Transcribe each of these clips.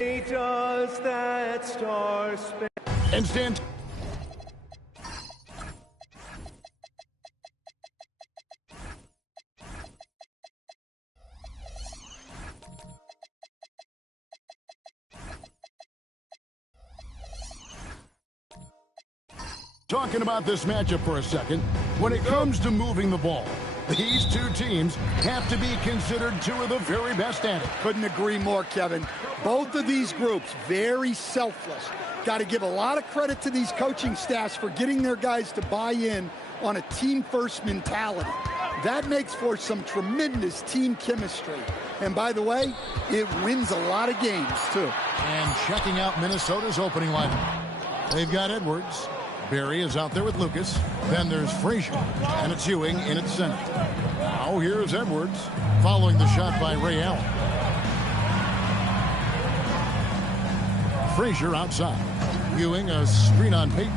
Does that star Instant. Talking about this matchup for a second, when it comes to moving the ball, these two teams have to be considered two of the very best at it. Couldn't agree more, Kevin. Both of these groups, very selfless. Got to give a lot of credit to these coaching staffs for getting their guys to buy in on a team-first mentality. That makes for some tremendous team chemistry. And by the way, it wins a lot of games, too. And checking out Minnesota's opening lineup. They've got Edwards. Barry is out there with Lucas. Then there's Frazier. And it's Ewing in at center. Now here's Edwards following the shot by Ray Allen. Frazier outside. Ewing a screen on Peyton.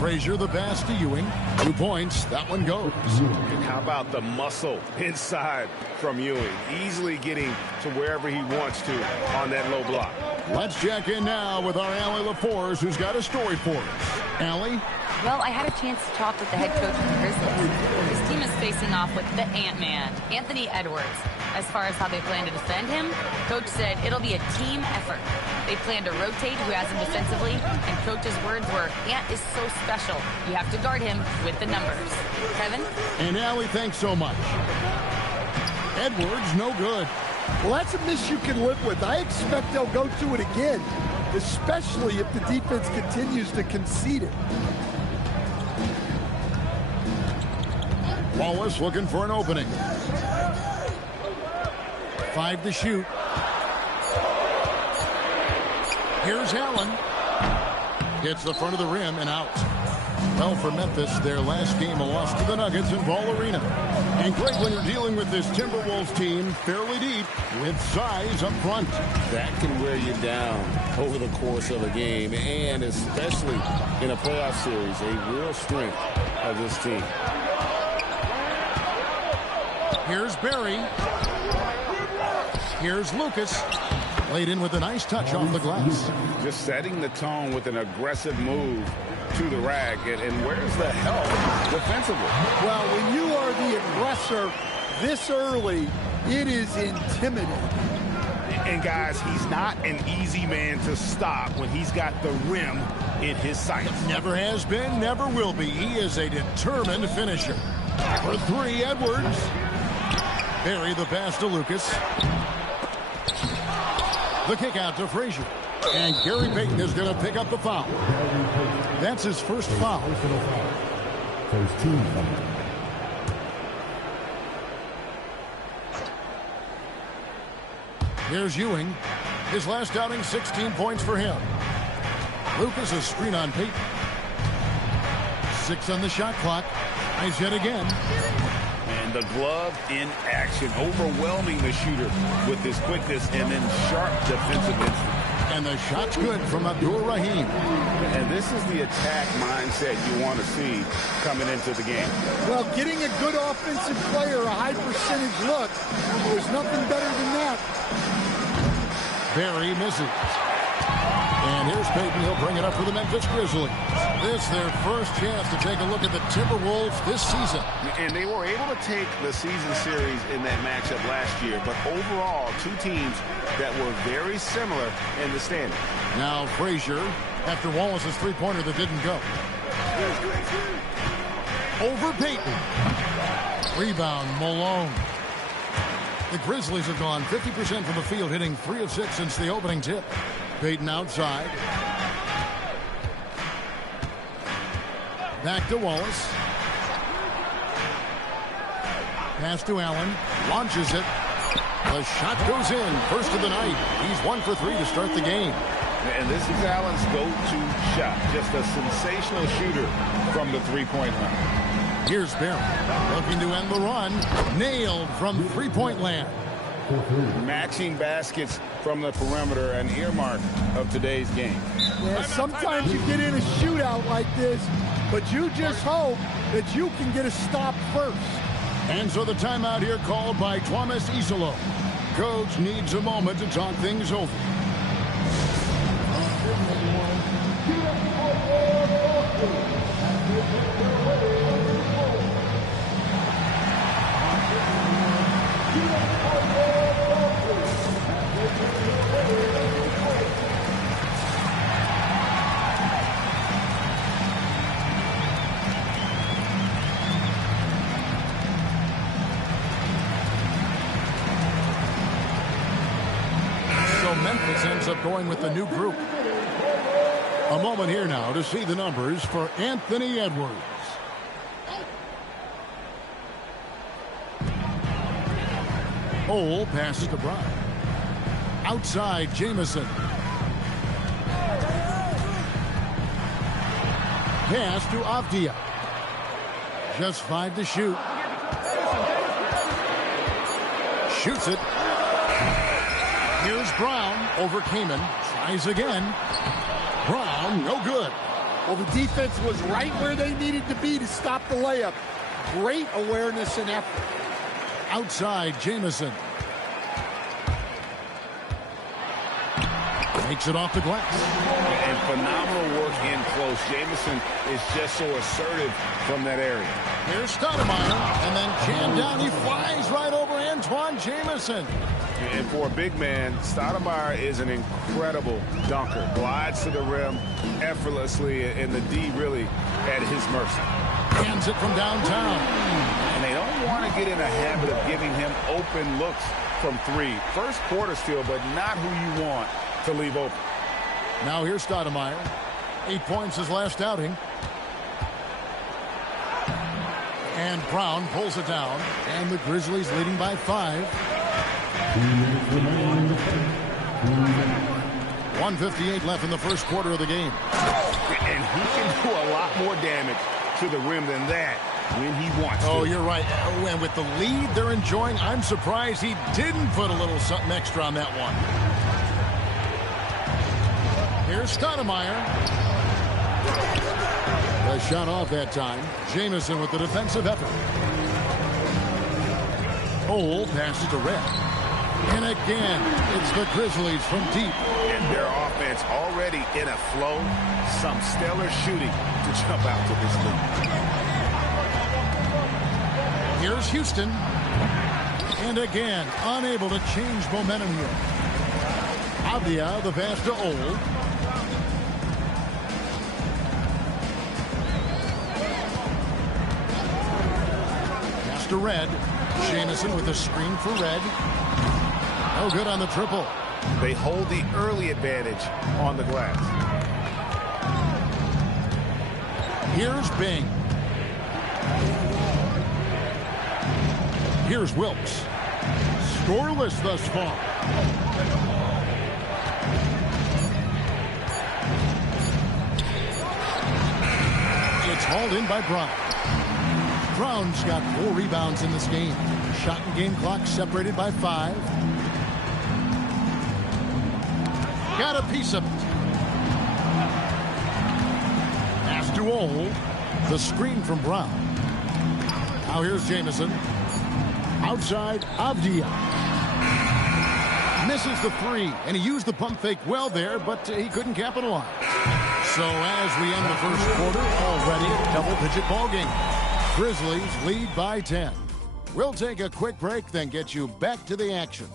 Frazier the pass to Ewing. 2 points. That one goes. And how about the muscle inside from Ewing? Easily getting to wherever he wants to on that low block. Let's check in now with our Allie LaForce, who's got a story for us. Allie? Well, I had a chance to talk with the head coach of the Grizzlies. His team is facing off with the Ant-Man, Anthony Edwards. As far as how they plan to defend him, Coach said it'll be a team effort. They plan to rotate who has him defensively, and Coach's words were, Ant is so special. You have to guard him with the numbers. Kevin? And Allie, thanks so much. Edwards, no good. Well, that's a miss you can live with. I expect they'll go to it again, especially if the defense continues to concede it. Wallace looking for an opening. 5 to shoot. Here's Allen. Hits the front of the rim and out. Well, for Memphis, their last game a loss to the Nuggets in Ball Arena. And great when you're dealing with this Timberwolves team fairly deep with size up front. That can wear you down over the course of a game, and especially in a playoff series, a real strength of this team. Here's Barry. Here's Lucas. Laid in with a nice touch off the glass. Just setting the tone with an aggressive move to the rack. And where's the help defensively? Well, when you are the aggressor this early, it is intimidating. And guys, he's not an easy man to stop when he's got the rim in his sights. Never has been, never will be. He is a determined finisher. For 3, Edwards. Barry the pass to Lucas. The kick out to Frazier. And Gary Payton is going to pick up the foul. That's his first foul. First team foul. Here's Ewing. His last outing, 16 points for him. Lucas a screen on Payton. 6 on the shot clock. Nice hit again. And the glove in action, overwhelming the shooter with his quickness and then sharp defensive instinct. And the shot's good from Abdul Rahim. And this is the attack mindset you want to see coming into the game. Well, getting a good offensive player a high percentage look, there's nothing better than that. Barry misses. And here's Payton. He'll bring it up for the Memphis Grizzlies. This their first chance to take a look at the Timberwolves this season. And they were able to take the season series in that matchup last year. But overall, two teams that were very similar in the standings. Now Frazier, after Wallace's three-pointer that didn't go. Over Payton. Rebound, Malone. The Grizzlies have gone 50% from the field, hitting 3 of 6 since the opening tip. Payton outside. Back to Wallace. Pass to Allen. Launches it. The shot goes in. First of the night. He's 1 for 3 to start the game. And this is Allen's go-to shot. Just a sensational shooter from the three-point line. Here's Barry. Looking to end the run. Nailed from three-point land. Matching baskets from the perimeter, an earmark of today's game. Yeah, sometimes you get in a shootout like this, but you just hope that you can get a stop first. And so the timeout here called by Thomas Isolo. Coach needs a moment to talk things over. Memphis ends up going with the new group. A moment here now to see the numbers for Anthony Edwards. Ole passes to Brown. Outside, Jamison. Pass to Avdia. Just 5 to shoot. Shoots it. Here's Brown over Kaman. Tries again. Brown, no good. Well, the defense was right where they needed to be to stop the layup. Great awareness and effort. Outside, Jamison. Takes it off the glass. And phenomenal work in close. Jamison is just so assertive from that area. Here's Stoudemire, and then jammed down. He flies right over Antoine Jamison. And for a big man, Stoudemire is an incredible dunker. Glides to the rim effortlessly, and the D really at his mercy. Hands it from downtown. And they don't want to get in a habit of giving him open looks from 3. First quarter steal, but not who you want to leave open. Now here's Stoudemire. 8 points his last outing. And Brown pulls it down. And the Grizzlies leading by 5. 1:58 left in the first quarter of the game. And he can do a lot more damage to the rim than that when he wants to. Oh, you're right. And with the lead they're enjoying, I'm surprised he didn't put a little something extra on that one. Here's Stoudemire. The shot off that time. Jamison with the defensive effort. Ole passes to Red. And again, it's the Grizzlies from deep. And their offense already in a flow. Some stellar shooting to jump out to this lead. Here's Houston. And again, unable to change momentum here. Avdia, the pass to Ole. Pass to Red. Jamison with a screen for Red. No good on the triple. They hold the early advantage on the glass. Here's Bing. Here's Wilkes. Scoreless thus far. It's hauled in by Brown. Brown's got 4 rebounds in this game. Shot and game clock separated by 5. Got a piece of it. Pass to Ole. The screen from Brown. Now here's Jamison. Outside, Avdia. Misses the 3, and he used the pump fake well there, but he couldn't capitalize. So as we end the first quarter, already a double-digit ball game. Grizzlies lead by 10. We'll take a quick break, then get you back to the action.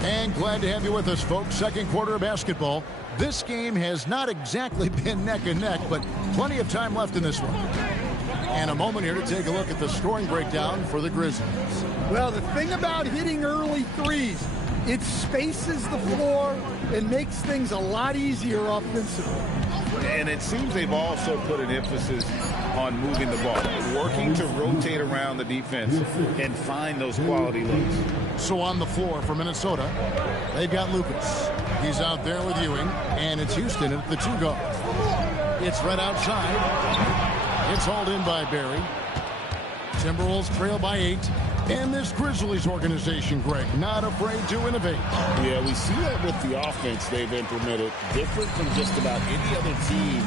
And glad to have you with us, folks. Second quarter of basketball. This game has not exactly been neck and neck, but plenty of time left in this one. And a moment here to take a look at the scoring breakdown for the Grizzlies. Well, the thing about hitting early threes, it spaces the floor and makes things a lot easier offensively. And it seems they've also put an emphasis on moving the ball, working to rotate around the defense and find those quality looks. So on the floor for Minnesota, they've got Lucas. He's out there with Ewing, and it's Houston at the 2 guard. It's right outside. It's hauled in by Barry. Timberwolves trail by 8. And this Grizzlies organization, Greg, not afraid to innovate. Yeah, we see that with the offense they've implemented, different from just about any other team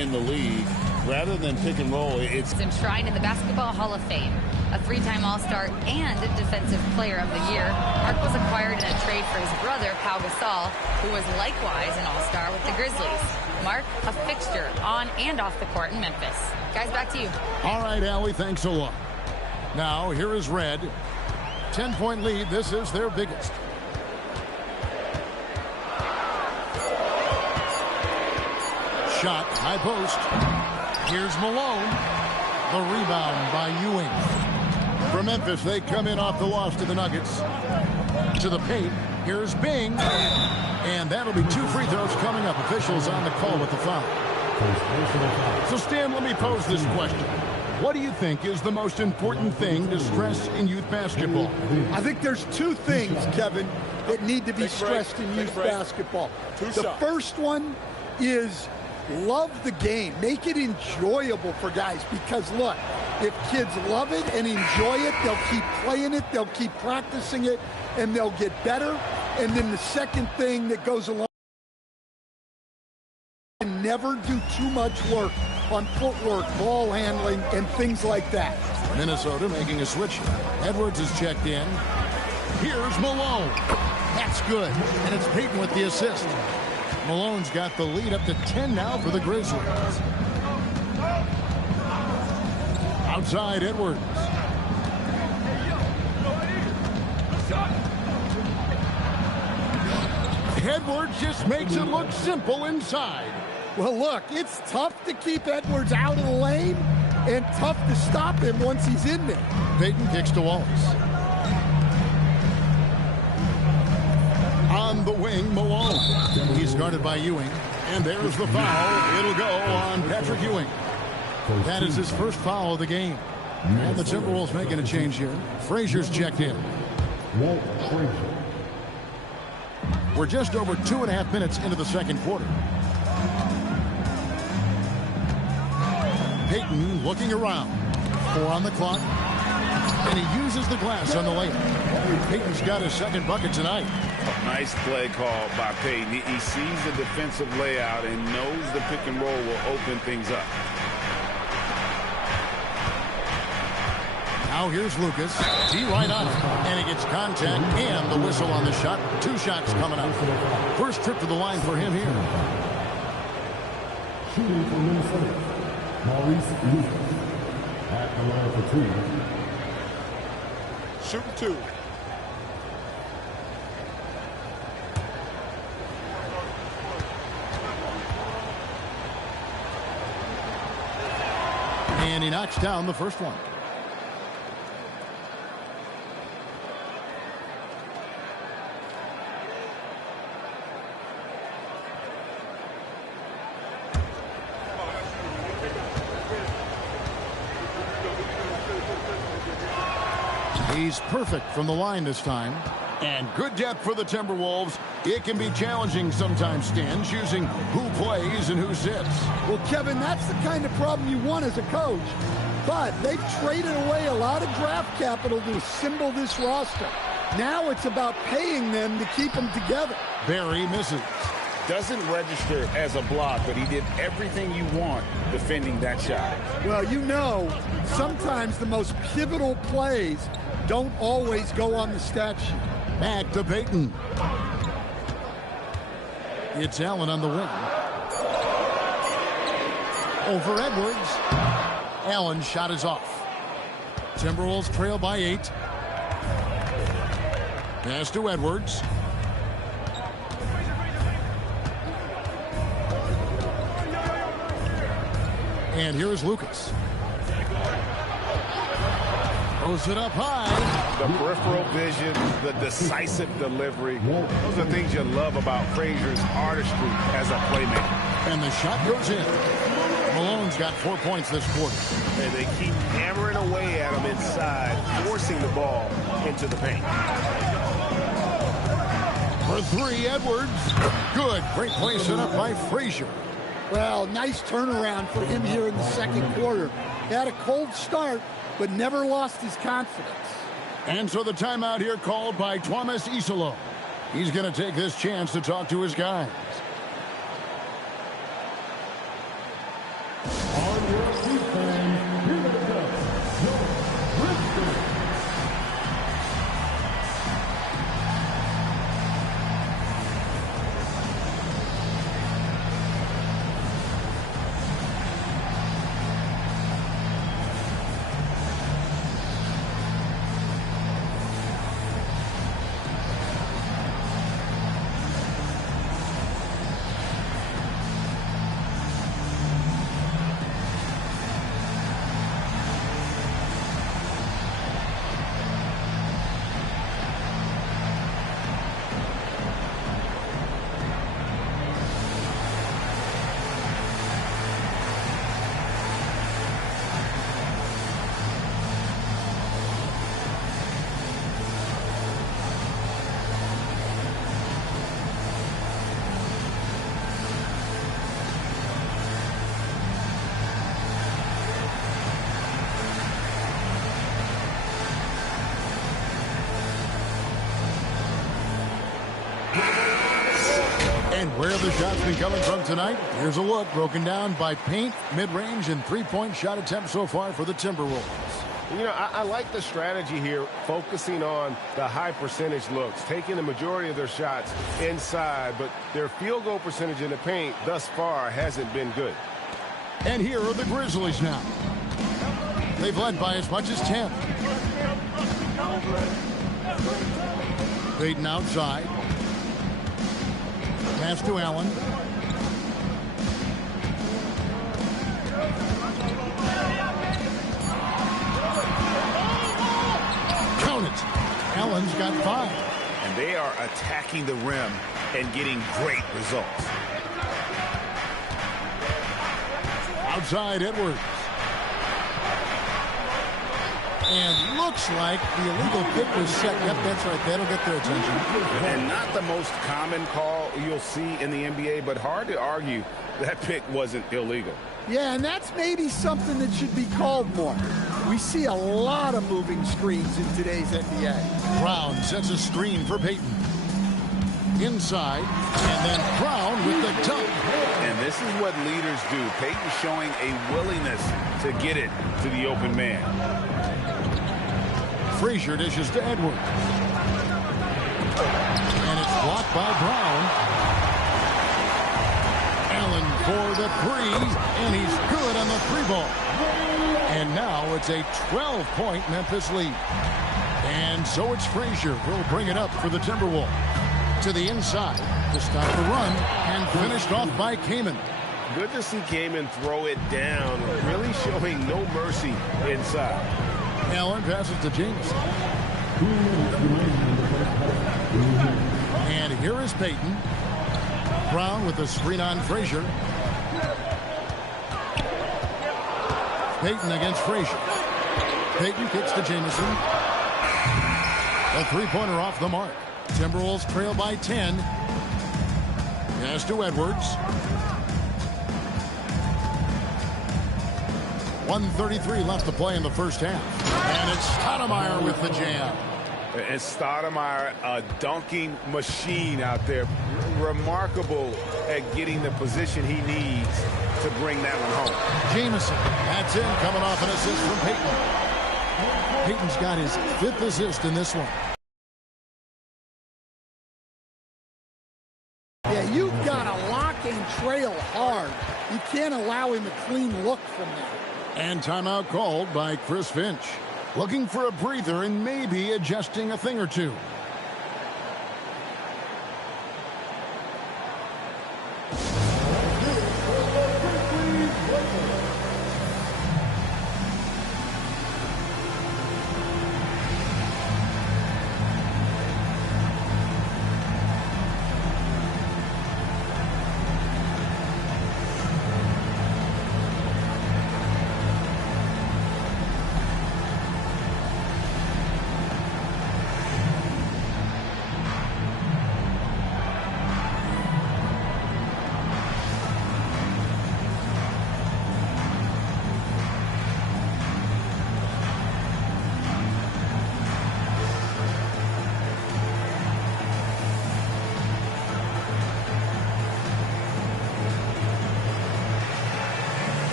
in the league. Rather than pick and roll, it's enshrined in the Basketball Hall of Fame. A three-time All-Star and Defensive Player of the Year, Mark was acquired in a trade for his brother, Pau Gasol, who was likewise an All-Star with the Grizzlies. Mark, a fixture on and off the court in Memphis. Guys, back to you. All right, Allie, thanks a lot. Now, here is Red. 10-point lead. This is their biggest. Shot, high post. Here's Malone. The rebound by Ewing. For Memphis, they come in off the loss to the Nuggets. To the paint. Here's Bing. And that'll be 2 free throws coming up. Officials on the call with the foul. So, Stan, let me pose this question. What do you think is the most important thing to stress in youth basketball? I think there's 2 things, Kevin, that need to be stressed in youth basketball. The first one is love the game. Make it enjoyable for guys, because, look, if kids love it and enjoy it, they'll keep playing it, they'll keep practicing it, and they'll get better. And then the second thing that goes along, never do too much work on footwork, ball handling, and things like that. Minnesota making a switch. Edwards is checked in. Here's Malone. That's good. And it's Payton with the assist. Malone's got the lead up to 10 now for the Grizzlies. Outside, Edwards. Edwards just makes it look simple inside. Well, look, it's tough to keep Edwards out of the lane and tough to stop him once he's in there. Payton kicks to Wallace. On the wing, Malone. He's guarded by Ewing. And there's the foul. It'll go on Patrick Ewing. That is his first foul of the game. And the Timberwolves making a change here. Frazier's checked in. We're just over 2.5 minutes into the second quarter. Payton looking around. 4 on the clock. And he uses the glass on the layup. Payton's got his second bucket tonight. Nice play call by Payton. He sees the defensive layout and knows the pick and roll will open things up. Now here's Lucas. T right on it. And he gets contact and the whistle on the shot. 2 shots coming up. First trip to the line for him here. Shooting for Minnesota, Maurice Lucas. At the line for 2. shooting 2. And he knocks down the first one. He's perfect from the line this time. And good depth for the Timberwolves. It can be challenging sometimes, Stan, choosing who plays and who sits. Well, Kevin, that's the kind of problem you want as a coach. But they've traded away a lot of draft capital to assemble this roster. Now it's about paying them to keep them together. Barry misses. Doesn't register as a block, but he did everything you want defending that shot. Well, you know, sometimes the most pivotal plays don't always go on the stat sheet. Back to Payton. It's Allen on the wing. Over Edwards. Allen's shot is off. Timberwolves trail by 8. Pass to Edwards. And here's Lucas. Throws it up high. The peripheral vision, the decisive delivery. Those are things you love about Frazier's artistry as a playmaker. And the shot goes in. Malone's got 4 points this quarter. And they keep hammering away at him inside, forcing the ball into the paint. For 3, Edwards. Good. Great play set up by Frazier. Well, nice turnaround for him here in the second quarter. He had a cold start, but never lost his confidence. And so the timeout here called by Thomas Isolo. He's going to take this chance to talk to his guys. On your feet, fans, here they go. Your Bristol. And where have the shots been coming from tonight? Here's a look broken down by paint, mid-range, and three-point shot attempts so far for the Timberwolves. You know, I like the strategy here, focusing on the high percentage looks, taking the majority of their shots inside, but their field goal percentage in the paint thus far hasn't been good. And here are the Grizzlies now. They've led by as much as 10. Payton outside. Pass to Allen. Count it. Allen's got 5. And they are attacking the rim and getting great results. Outside Edwards. And looks like the illegal kick was set. Yep, that's right. That'll get their attention. And not the most common call you'll see in the NBA, but hard to argue that pick wasn't illegal. Yeah, and that's maybe something that should be called more. We see a lot of moving screens in today's NBA. Brown sets a screen for Payton. Inside, and then Brown with the dunk. And this is what leaders do. Payton showing a willingness to get it to the open man. Frazier dishes to Edwards. And it's blocked by Brown. Allen for the three, and he's good on the three ball. And now it's a 12-point Memphis lead. And so it's Frazier who'll bring it up for the Timberwolves. To the inside to stop the run, and finished off by Kaman. Good to see Kaman throw it down, really showing no mercy inside. Allen passes to Jameson. And here is Payton. Brown with the screen on Frazier. Payton against Frazier. Payton kicks to Jameson. A three-pointer off the mark. Timberwolves trail by 10. Pass to Edwards. 1:33 left to play in the first half. And it's Stoudemire with the jam. And Stoudemire, a dunking machine out there. Remarkable at getting the position he needs to bring that one home. Jameson, that's in, coming off an assist from Payton. Payton's got his 5th assist in this one. Yeah, you've got to lock and trail hard. You can't allow him a clean look from there. And timeout called by Chris Finch. Looking for a breather and maybe adjusting a thing or two.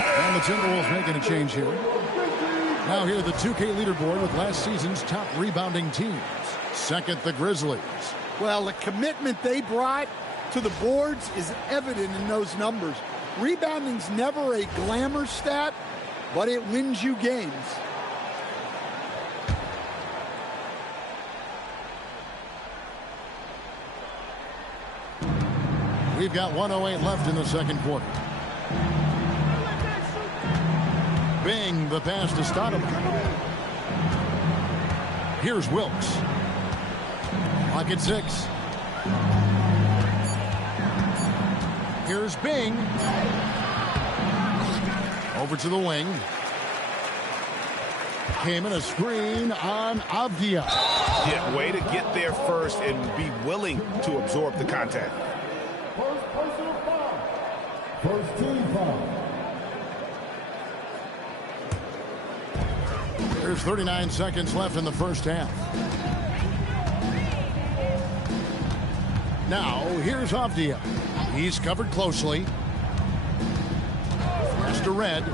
And the Timberwolves making a change here. Now here the 2K leaderboard with last season's top rebounding teams. Second, the Grizzlies. Well, the commitment they brought to the boards is evident in those numbers. Rebounding's never a glamour stat, but it wins you games. We've got 1:08 left in the second quarter. Bing, the pass to Stoudemire. Here's Wilkes. Clock at 6. Here's Bing. Over to the wing. Came in a screen on Avdia. Yeah, way to get there first and be willing to absorb the contact. First personal foul. First team foul. There's 39 seconds left in the first half. Now, here's Avdia. He's covered closely. Pass to Red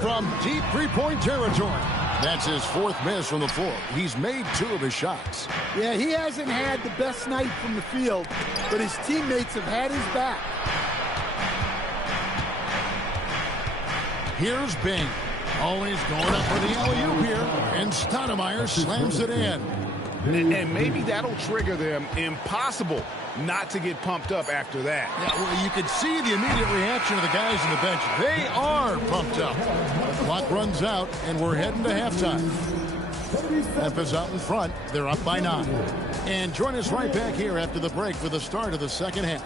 from deep three-point territory. That's his fourth miss from the floor. He's made 2 of his shots. Yeah, he hasn't had the best night from the field, but his teammates have had his back. Here's Bing. Always going up for the alley-oop here. And Stoudemire slams it in. And maybe that'll trigger them. Impossible not to get pumped up after that. Yeah, well, you could see the immediate reaction of the guys on the bench. They are pumped up. The clock runs out, and we're heading to halftime. Memphis out in front. They're up by 9. And join us right back here after the break for the start of the second half.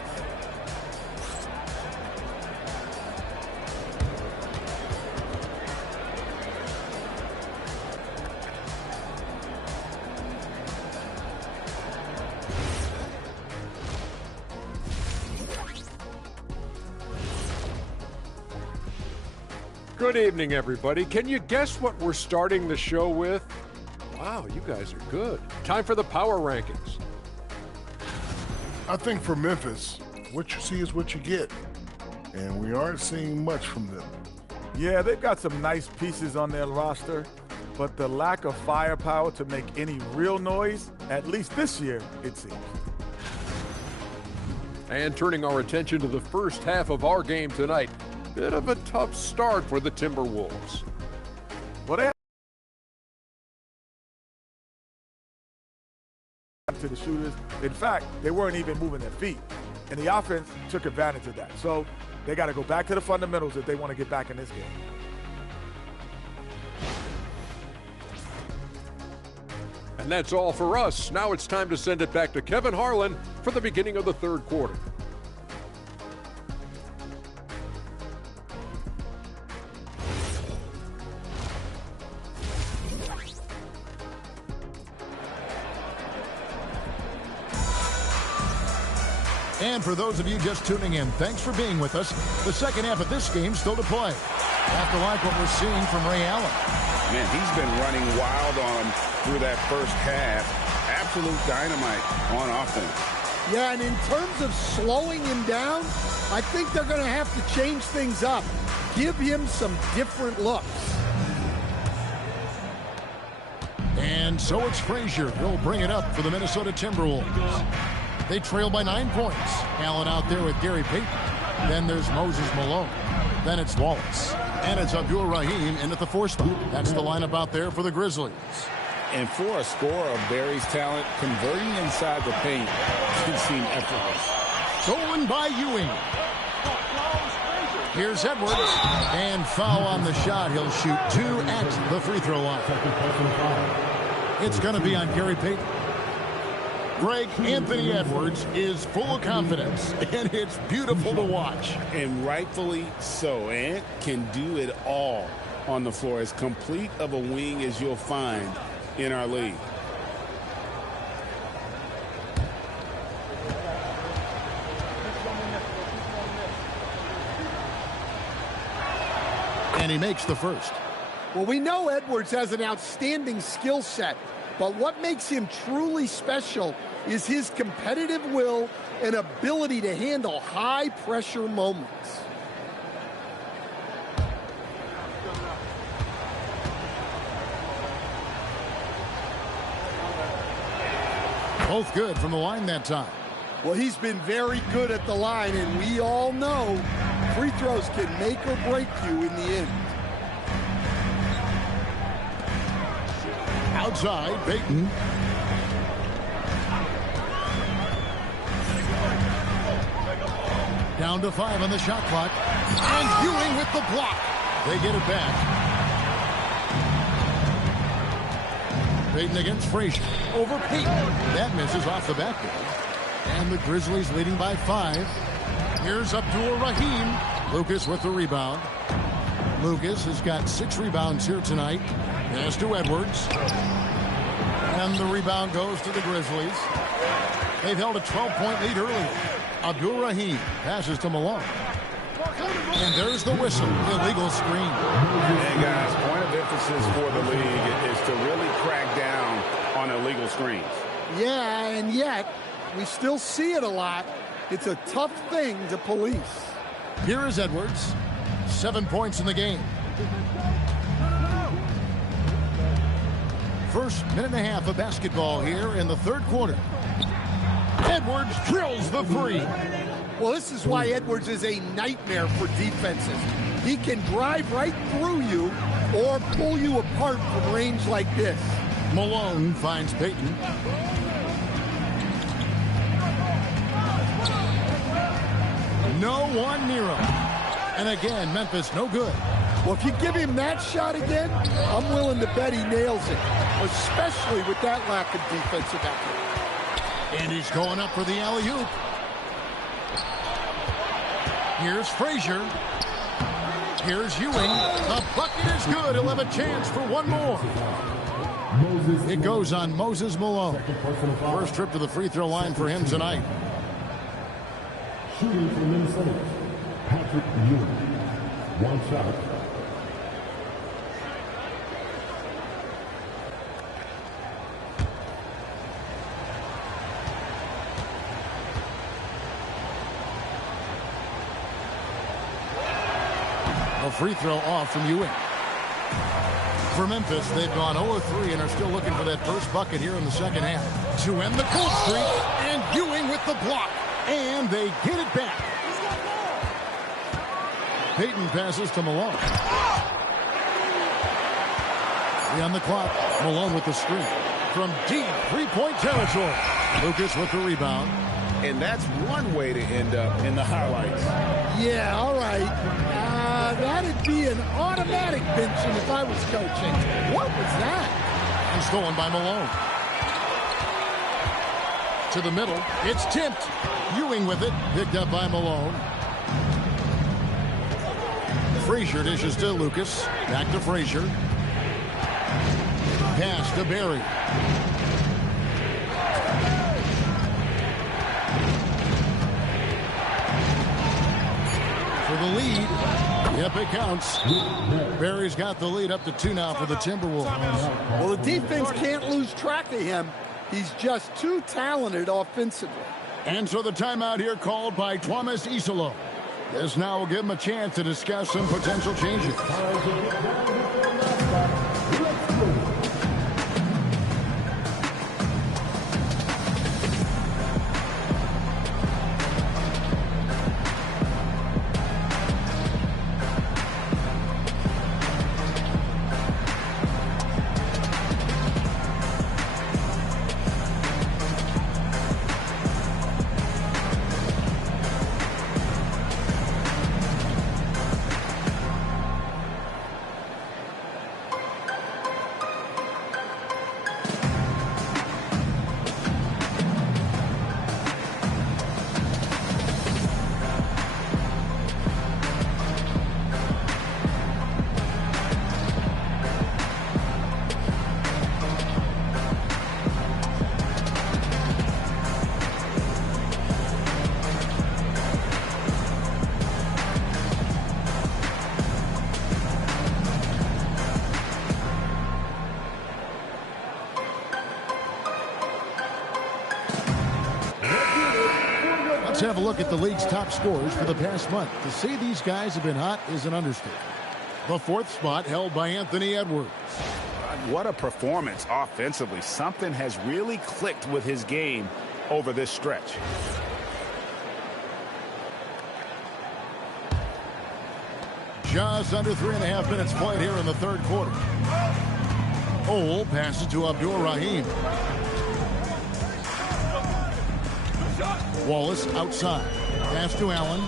Good evening, everybody. Can you guess what we're starting the show with? Wow, you guys are good. Time for the power rankings. I think for Memphis, what you see is what you get. And we aren't seeing much from them. Yeah, they've got some nice pieces on their roster, but the lack of firepower to make any real noise, at least this year, it seems. And turning our attention to the first half of our game tonight, bit of a tough start for the Timberwolves. Well, they to the shooters. In fact, they weren't even moving their feet, and the offense took advantage of that. So they got to go back to the fundamentals if they want to get back in this game. And that's all for us. Now it's time to send it back to Kevin Harlan for the beginning of the third quarter. And for those of you just tuning in, thanks for being with us. The second half of this game still to play. Have to like what we're seeing from Ray Allen. Man, he's been running wild on them through that first half. Absolute dynamite on offense. Yeah, and in terms of slowing him down, I think they're going to have to change things up. Give him some different looks. And so it's Frazier. He'll bring it up for the Minnesota Timberwolves. They trail by 9 points. Allen out there with Gary Payton. Then there's Moses Malone. Then it's Wallace. And it's Abdul Rahim in at the 4 spot. That's the lineup out there for the Grizzlies. And for a scorer of Barry's talent, converting inside the paint can seem effortless. Stolen by Ewing. Here's Edwards. And foul on the shot. He'll shoot 2 at the free throw line. It's going to be on Gary Payton. Greg, Anthony Edwards is full of confidence, and it's beautiful to watch. And rightfully so. Ant can do it all on the floor. As complete of a wing as you'll find in our league. And he makes the first. Well, we know Edwards has an outstanding skill set, but what makes him truly special is his competitive will and ability to handle high-pressure moments. Both good from the line that time. Well, he's been very good at the line, and we all know free throws can make or break you in the end. Outside, Payton. Down to 5 on the shot clock. And Ewing with the block. They get it back. Payton against Frazier. Over Payton. That misses off the backboard. And the Grizzlies leading by 5. Here's Abdul-Rahim. Lucas with the rebound. Lucas has got 6 rebounds here tonight. Pass to Edwards. And the rebound goes to the Grizzlies. They've held a 12-point lead earlier. Abdul-Rahim passes to Malone. And there's the whistle. Illegal screen. And guys, point of emphasis for the league is to really crack down on illegal screens. Yeah, and yet we still see it a lot. It's a tough thing to police. Here is Edwards. 7 points in the game. First minute and a half of basketball here in the third quarter. Edwards drills the 3. Well, this is why Edwards is a nightmare for defenses. He can drive right through you or pull you apart from range like this. Malone finds Payton. No one near him. And again, Memphis no good. Well, if you give him that shot again, I'm willing to bet he nails it, especially with that lack of defensive effort. And he's going up for the alley-oop. Here's Frazier. Here's Ewing. The bucket is good. He'll have a chance for one more. It goes on Moses Malone. First trip to the free throw line for him tonight. Shooting for Minnesota, Patrick Ewing. One shot. A free throw off from Ewing. For Memphis, they've gone 0-3 and are still looking for that first bucket here in the second half. To end the cold streak, and Ewing with the block. And they get it back. Payton passes to Malone. 3 on the clock. Malone with the screen. From deep three-point territory. Lucas with the rebound. And that's one way to end up in the highlights. Yeah, all right. That'd be an automatic benching if I was coaching. What was that? And stolen by Malone. To the middle. It's tipped. Ewing with it. Picked up by Malone. Frazier dishes to Lucas. Back to Frazier. Pass to Barry. For the lead. Yep, it counts. Barry's got the lead up to 2 now for the Timberwolves. Well, the defense can't lose track of him. He's just too talented offensively. And so the timeout here called by Thomas Isolo. This now will give him a chance to discuss some potential changes. Let's have a look at the league's top scorers for the past month. To say these guys have been hot is an understatement. The 4th spot held by Anthony Edwards. what a performance offensively. Something has really clicked with his game over this stretch. Just under 3.5 minutes played here in the third quarter. Ole passes to Abdur Rahim. Wallace outside. Pass to Allen.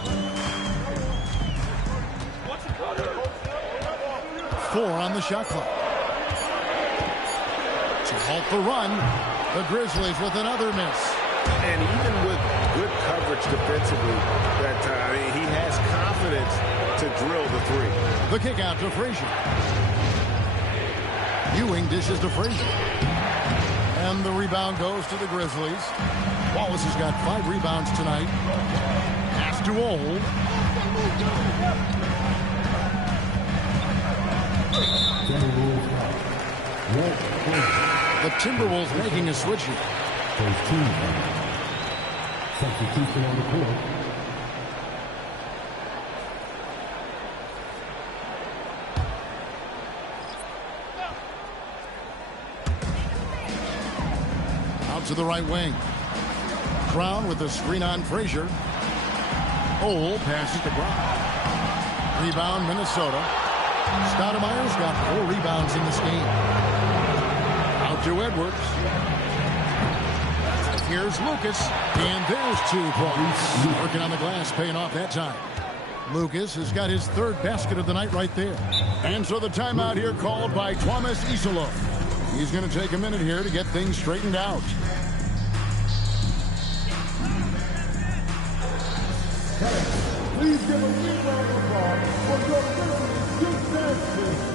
4 on the shot clock. To halt the run, the Grizzlies with another miss. And even with good coverage defensively that time, he has confidence to drill the three. The kick out to Frazier. Ewing dishes to Frazier. And the rebound goes to the Grizzlies. Wallace has got 5 rebounds tonight. Pass to Ole. The Timberwolves making a switch here. Substitution on the court. Out to the right wing. Brown with the screen on Frazier. Ole passes to Brown. Rebound Minnesota. Stoudemire's got 4 rebounds in this game. Out to Edwards. Here's Lucas, and there's 2 points. Working on the glass, paying off that time. Lucas has got his 3rd basket of the night right there. And so the timeout here called by Thomas Isilov. He's going to take a minute here to get things straightened out. Please give a big round of applause for your Grizzlies Youth Dance Team.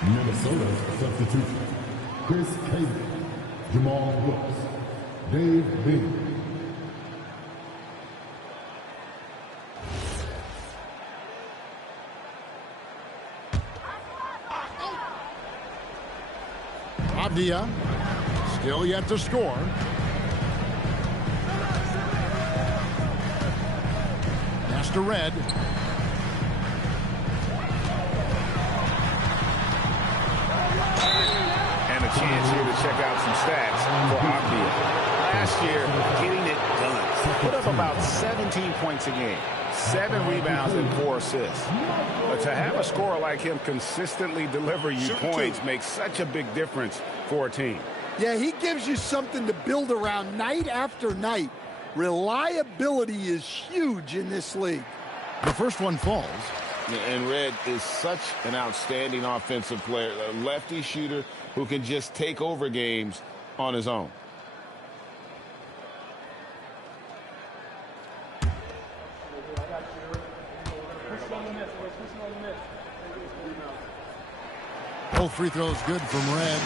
Minnesota substitution. Chris Cable, Jamal Brooks, Dave Bing. Abdia still yet to score. Pass to Red. And a chance here to check out some stats for Abdia. Last year, getting it done. Put up about 17 points a game. 7 rebounds and 4 assists. But to have a scorer like him consistently deliver you points makes such a big difference for a team. Yeah, he gives you something to build around night after night. Reliability is huge in this league. The first one falls. And Red is such an outstanding offensive player, a lefty shooter who can just take over games on his own. Both free throws good from Red.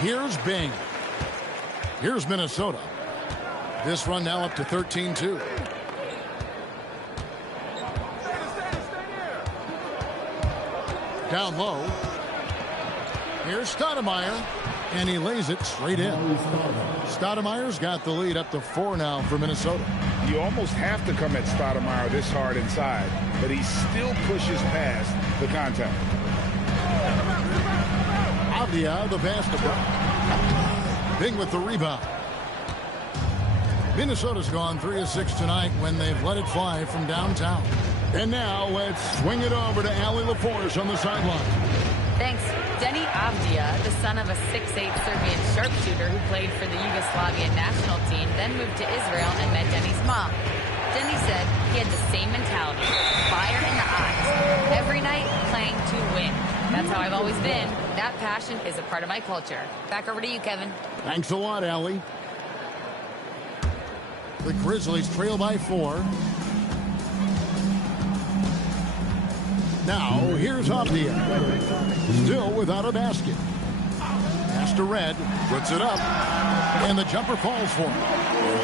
Here's Bing. Here's Minnesota. This run now up to 13-2. Down low. Here's Stoudemire, and he lays it straight in. Stoudemire's got the lead up to 4 now for Minnesota. You almost have to come at Stoudemire this hard inside, but he still pushes past the contact. Abdia, the pass to Brown. Bing with the rebound. Minnesota's gone 3 of 6 tonight when they've let it fly from downtown. And now let's swing it over to Allie LaForce on the sideline. Thanks. Denny Avdia, the son of a 6'8 Serbian sharpshooter who played for the Yugoslavian national team, then moved to Israel and met Denny's mom. Denny said he had the same mentality, fire in the eyes. Every night, playing to win. That's how I've always been. That passion is a part of my culture. Back over to you, Kevin. Thanks a lot, Allie. The Grizzlies trail by 4. Now, here's Avdia. Still without a basket. Pass to Red. Puts it up. And the jumper falls for him.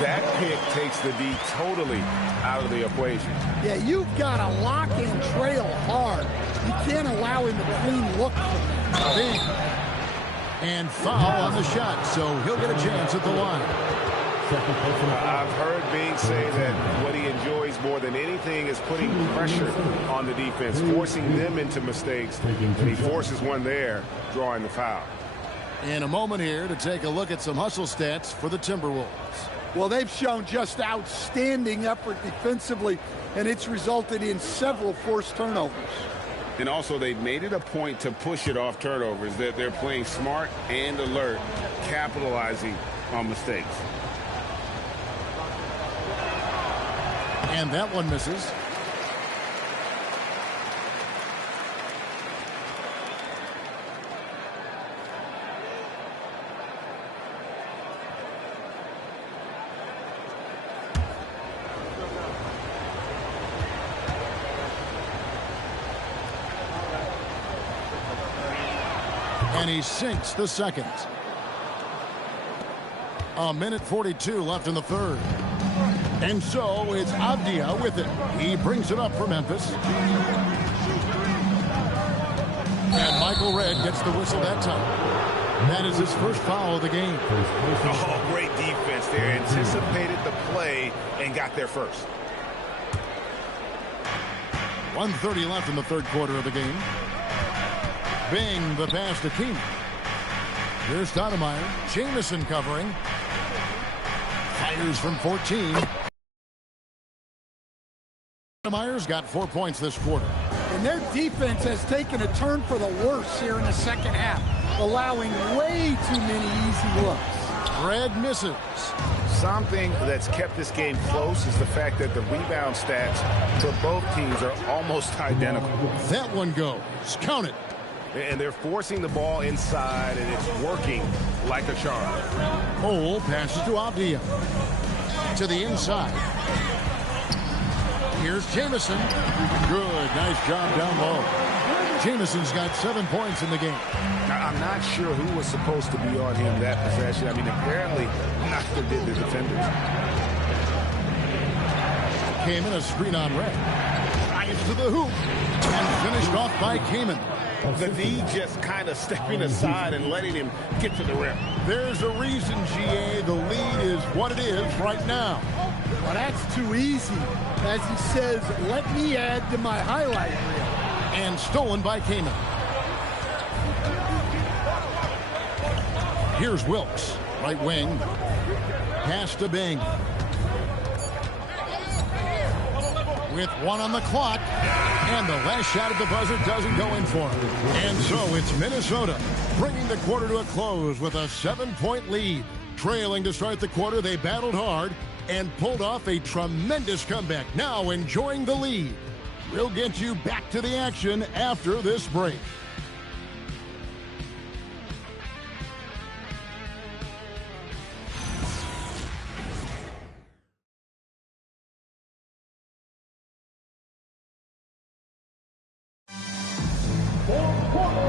That pick takes the D totally out of the equation. Yeah, you've got to lock and trail hard. You can't allow him to clean look from Big. And foul on the shot, so he'll get a chance at the line. I've heard Bing say that what he enjoys more than anything is putting pressure on the defense, forcing them into mistakes, and he forces one there, drawing the foul. In a moment here to take a look at some hustle stats for the Timberwolves. Well, they've shown just outstanding effort defensively, and it's resulted in several forced turnovers. And also, they've made it a point to push it off turnovers, that they're playing smart and alert, capitalizing on mistakes. And that one misses. And he sinks the second. 1:42 left in the third. And so it's Avdia with it. He brings it up for Memphis. And Michael Red gets the whistle that time. That is his first foul of the game. Oh, great defense there. Anticipated the play and got there first. 1:30 left in the third quarter of the game. Bing the pass to Keenan. Here's Stoudemire. Jamison covering. Fires from 14. Stoudemire's got 4 points this quarter. And their defense has taken a turn for the worse here in the second half, allowing way too many easy looks. Red misses. Something that's kept this game close is the fact that the rebound stats for both teams are almost identical. That one goes. Count it. And they're forcing the ball inside, and it's working like a charm. Cole passes to Avdia. To the inside. Here's Jamison. Good. Nice job down low. Jamison's got 7 points in the game. Now, I'm not sure who was supposed to be on him that possession. I mean, apparently, neither did the defenders. Came in a screen on Red. Drives to the hoop. And finished off by Kamen. The D just kind of stepping aside and letting him get to the rim. There's a reason, GA, the lead is what it is right now. Well, that's too easy. As he says, let me add to my highlight reel. And stolen by Kamen. Here's Wilkes, right wing. Pass to Bing. With 1 on the clock. And the last shot at the buzzer doesn't go in for him. And so it's Minnesota bringing the quarter to a close with a 7-point lead. Trailing to start the quarter, they battled hard and pulled off a tremendous comeback. Now enjoying the lead. We'll get you back to the action after this break.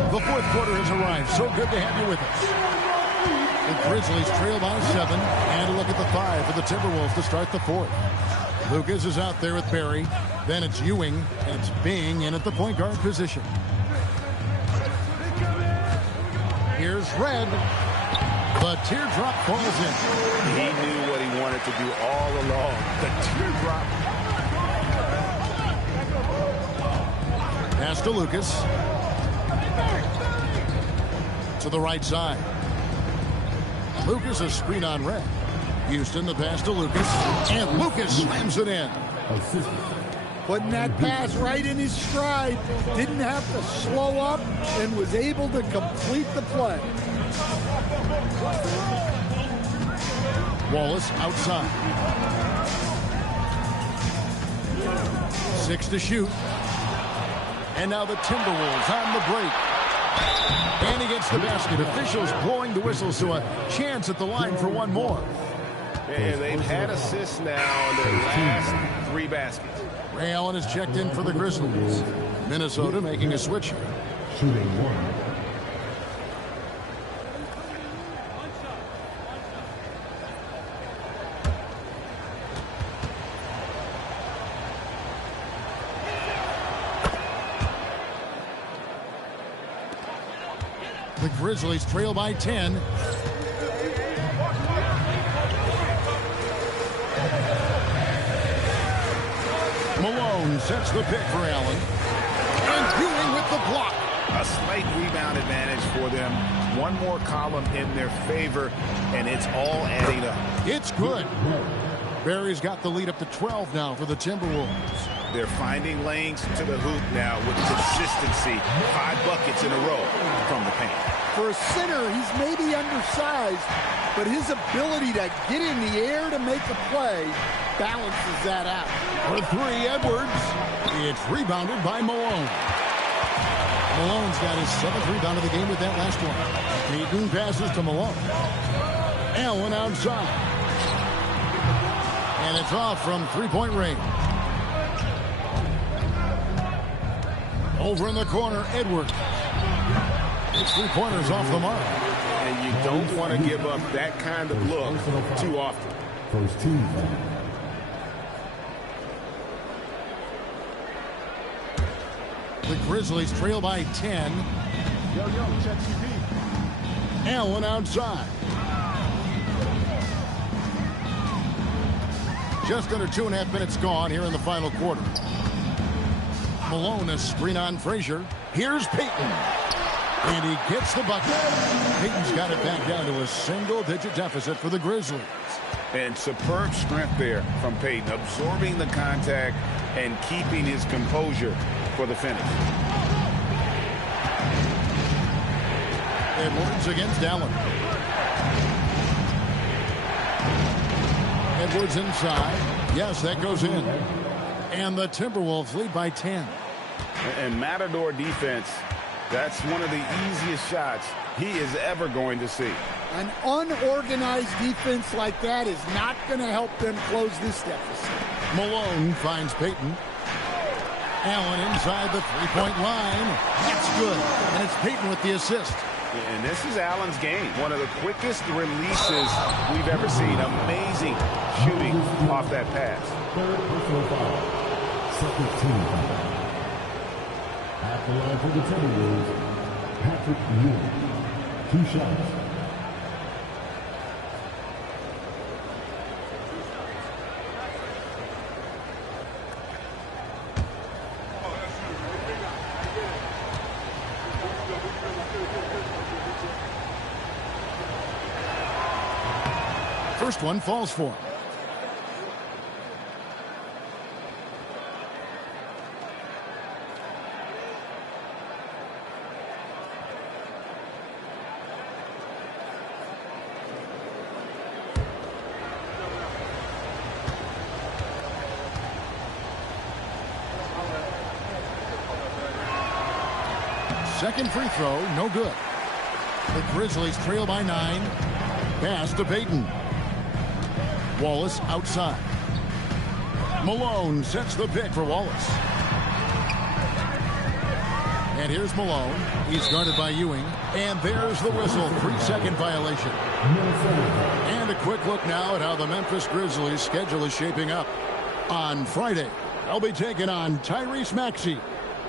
The fourth quarter has arrived. So good to have you with us. The Grizzlies trail by 7. And a look at the 5 for the Timberwolves to start the fourth. Lucas is out there with Barry. Then it's Ewing. And it's Bing in at the point guard position. Here's Red. The teardrop falls in. He knew what he wanted to do all along. The teardrop. Pass to Lucas. To the right side. Lucas a screen on Red. Houston, the pass to Lucas. And Lucas slams it in. Putting that pass right in his stride. Didn't have to slow up and was able to complete the play. Wallace outside. 6 to shoot. And now the Timberwolves on the break. And he gets the basket. Officials blowing the whistle, so a chance at the line for one more. And they've had assists now on their last 3 baskets. Ray Allen is checked in for the Grizzlies. Minnesota making a switch. Shooting 1. The Grizzlies trail by 10. Malone sets the pick for Allen. And Ewing with the block. A slight rebound advantage for them. One more column in their favor, and it's all adding up. It's good. Barry's got the lead up to 12 now for the Timberwolves. They're finding lanes to the hoop now with consistency. 5 buckets in a row from the paint. For a center, he's maybe undersized, but his ability to get in the air to make a play balances that out. For 3, Edwards. It's rebounded by Malone. Malone's got his 7th rebound of the game with that last one. Payton passes to Malone. Allen outside. And it's off from 3-point range. Over in the corner, Edwards. It's 3-pointers off the mark. And you don't want to give up that kind of look too often. First team. The Grizzlies trail by 10. Check TV. Allen outside. Just under 2.5 minutes gone here in the final quarter. Malone, a screen on Frazier. Here's Payton. And he gets the bucket. Payton's got it back down to a single-digit deficit for the Grizzlies. And superb strength there from Payton, absorbing the contact and keeping his composure for the finish. Edwards against Allen. Edwards inside. Yes, that goes in. And the Timberwolves lead by 10. And Matador defense, that's one of the easiest shots he is ever going to see. An unorganized defense like that is not going to help them close this deficit. Malone finds Payton. Allen inside the 3-point line. That's good. And it's Payton with the assist. And this is Allen's game. One of the quickest releases we've ever seen. Amazing shooting off that pass. Third personal foul. Second team foul. At the line for the Timberwolves, Patrick Ewing. 2 shots. First one falls for him. Second free throw, no good. The Grizzlies trail by 9. Pass to Payton. Wallace outside. Malone sets the pick for Wallace. And here's Malone. He's guarded by Ewing. And there's the whistle. 3-second violation. And a quick look now at how the Memphis Grizzlies schedule is shaping up. On Friday, they'll be taking on Tyrese Maxey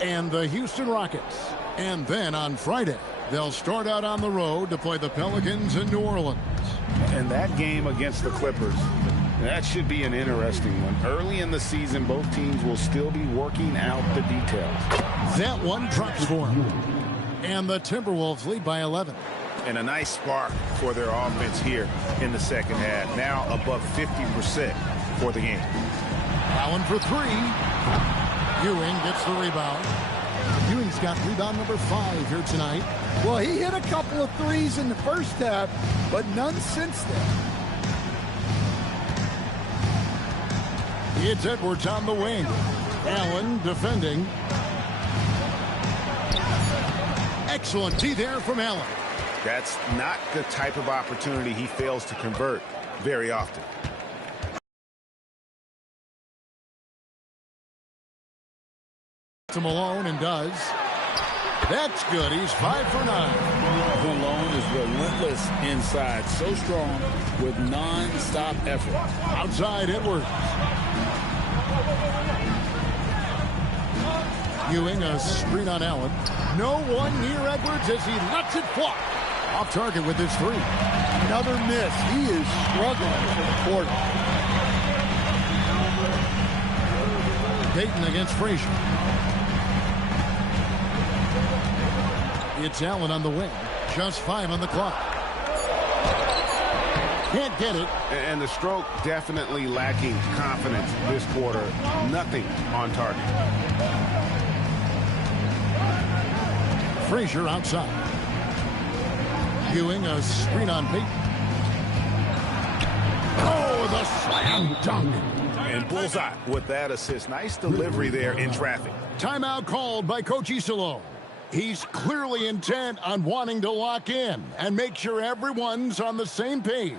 and the Houston Rockets. And then on Friday, they'll start out on the road to play the Pelicans in New Orleans. And that game against the Clippers, that should be an interesting one. Early in the season, both teams will still be working out the details. That one drops for him. And the Timberwolves lead by 11. And a nice spark for their offense here in the second half. Now above 50% for the game. Allen for three. Ewing gets the rebound. Ewing's got rebound number 5 here tonight. Well, he hit a couple of threes in the first half, but none since then. It's Edwards on the wing. Allen defending. Excellent D there from Allen. That's not the type of opportunity he fails to convert very often. To Malone and does. That's good. He's 5 for 9. Malone is relentless inside. So strong with non-stop effort. Outside Edwards. Ewing a screen on Allen. No one near Edwards as he lets it fly. Off target with his 3. Another miss. He is struggling for the quarter. Payton against Frazier. It's Allen on the wing. Just 5 on the clock. Can't get it. And the stroke definitely lacking confidence this quarter. Nothing on target. Frazier outside. Ewing a screen on Payton. Oh, the slam dunk. And bullseye with that assist. Nice delivery there in traffic. Timeout called by Coach Iserlohn. He's clearly intent on wanting to lock in and make sure everyone's on the same page.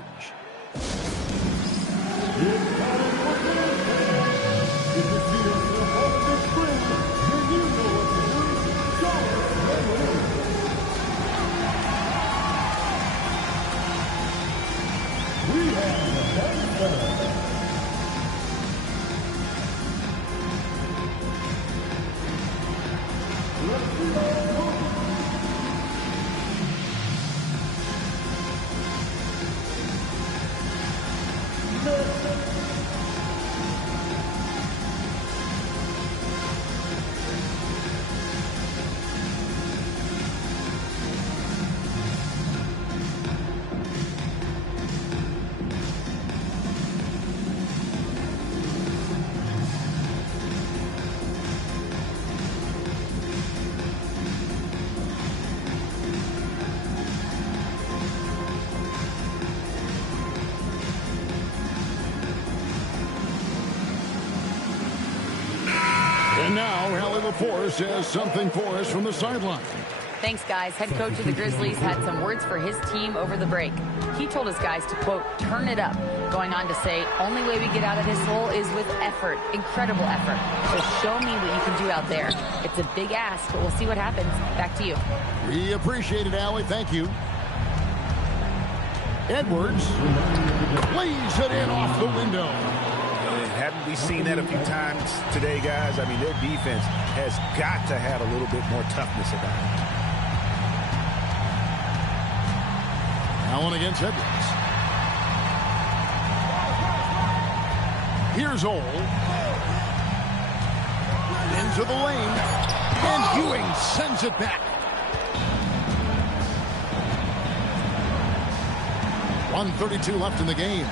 And now, Hallie LaForce has something for us from the sideline. Thanks, guys. Head coach of the Grizzlies had some words for his team over the break. He told his guys to, quote, turn it up, going on to say, only way we get out of this hole is with effort, incredible effort. So show me what you can do out there. It's a big ask, but we'll see what happens. Back to you. We appreciate it, Allie. Thank you. Edwards lays it in off the window. Haven't we seen that a few times today, guys? I mean, their defense has got to have a little bit more toughness about it. Allen against Edwards. Here's Ole. Into the lane. And Ewing sends it back. 1:32 left in the game.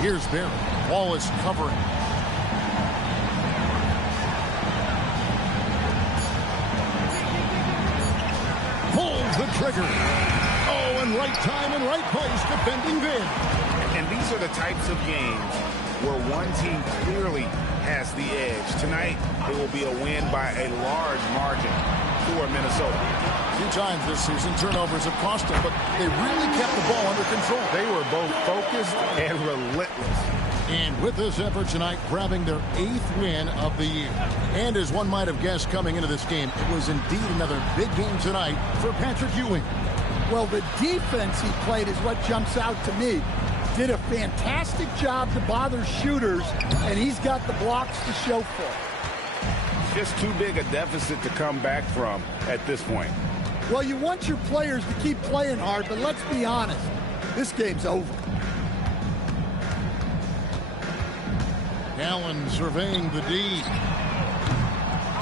Here's Barry. Wall is covering. Pulls the trigger. Oh, and right time and right place defending Vin. And these are the types of games where one team clearly has the edge. Tonight, it will be a win by a large margin for Minnesota. A few times this season, turnovers have cost them, but they really kept the ball under control. They were both focused and relentless. And with this effort tonight, grabbing their 8th win of the year. And as one might have guessed coming into this game, it was indeed another big game tonight for Patrick Ewing. Well, the defense he played is what jumps out to me. Did a fantastic job to bother shooters, and he's got the blocks to show for it. Just too big a deficit to come back from at this point. Well, you want your players to keep playing hard, but let's be honest. This game's over. Allen surveying the D.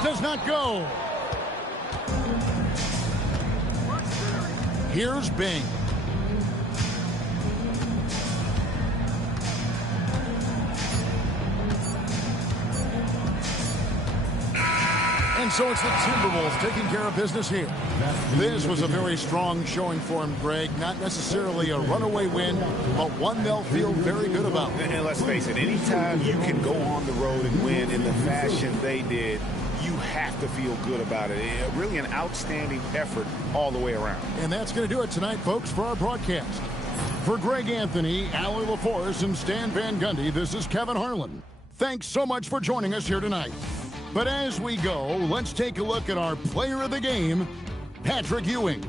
Does not go. Here's Bing. And so it's the Timberwolves taking care of business here. This was a very strong showing for him, Greg. Not necessarily a runaway win, but one they'll feel very good about. And let's face it, anytime you can go on the road and win in the fashion they did, you have to feel good about it. Really an outstanding effort all the way around. And that's going to do it tonight, folks, for our broadcast. For Greg Anthony, Allie LaForce, and Stan Van Gundy, this is Kevin Harlan. Thanks so much for joining us here tonight. But as we go, let's take a look at our player of the game, Patrick Ewing.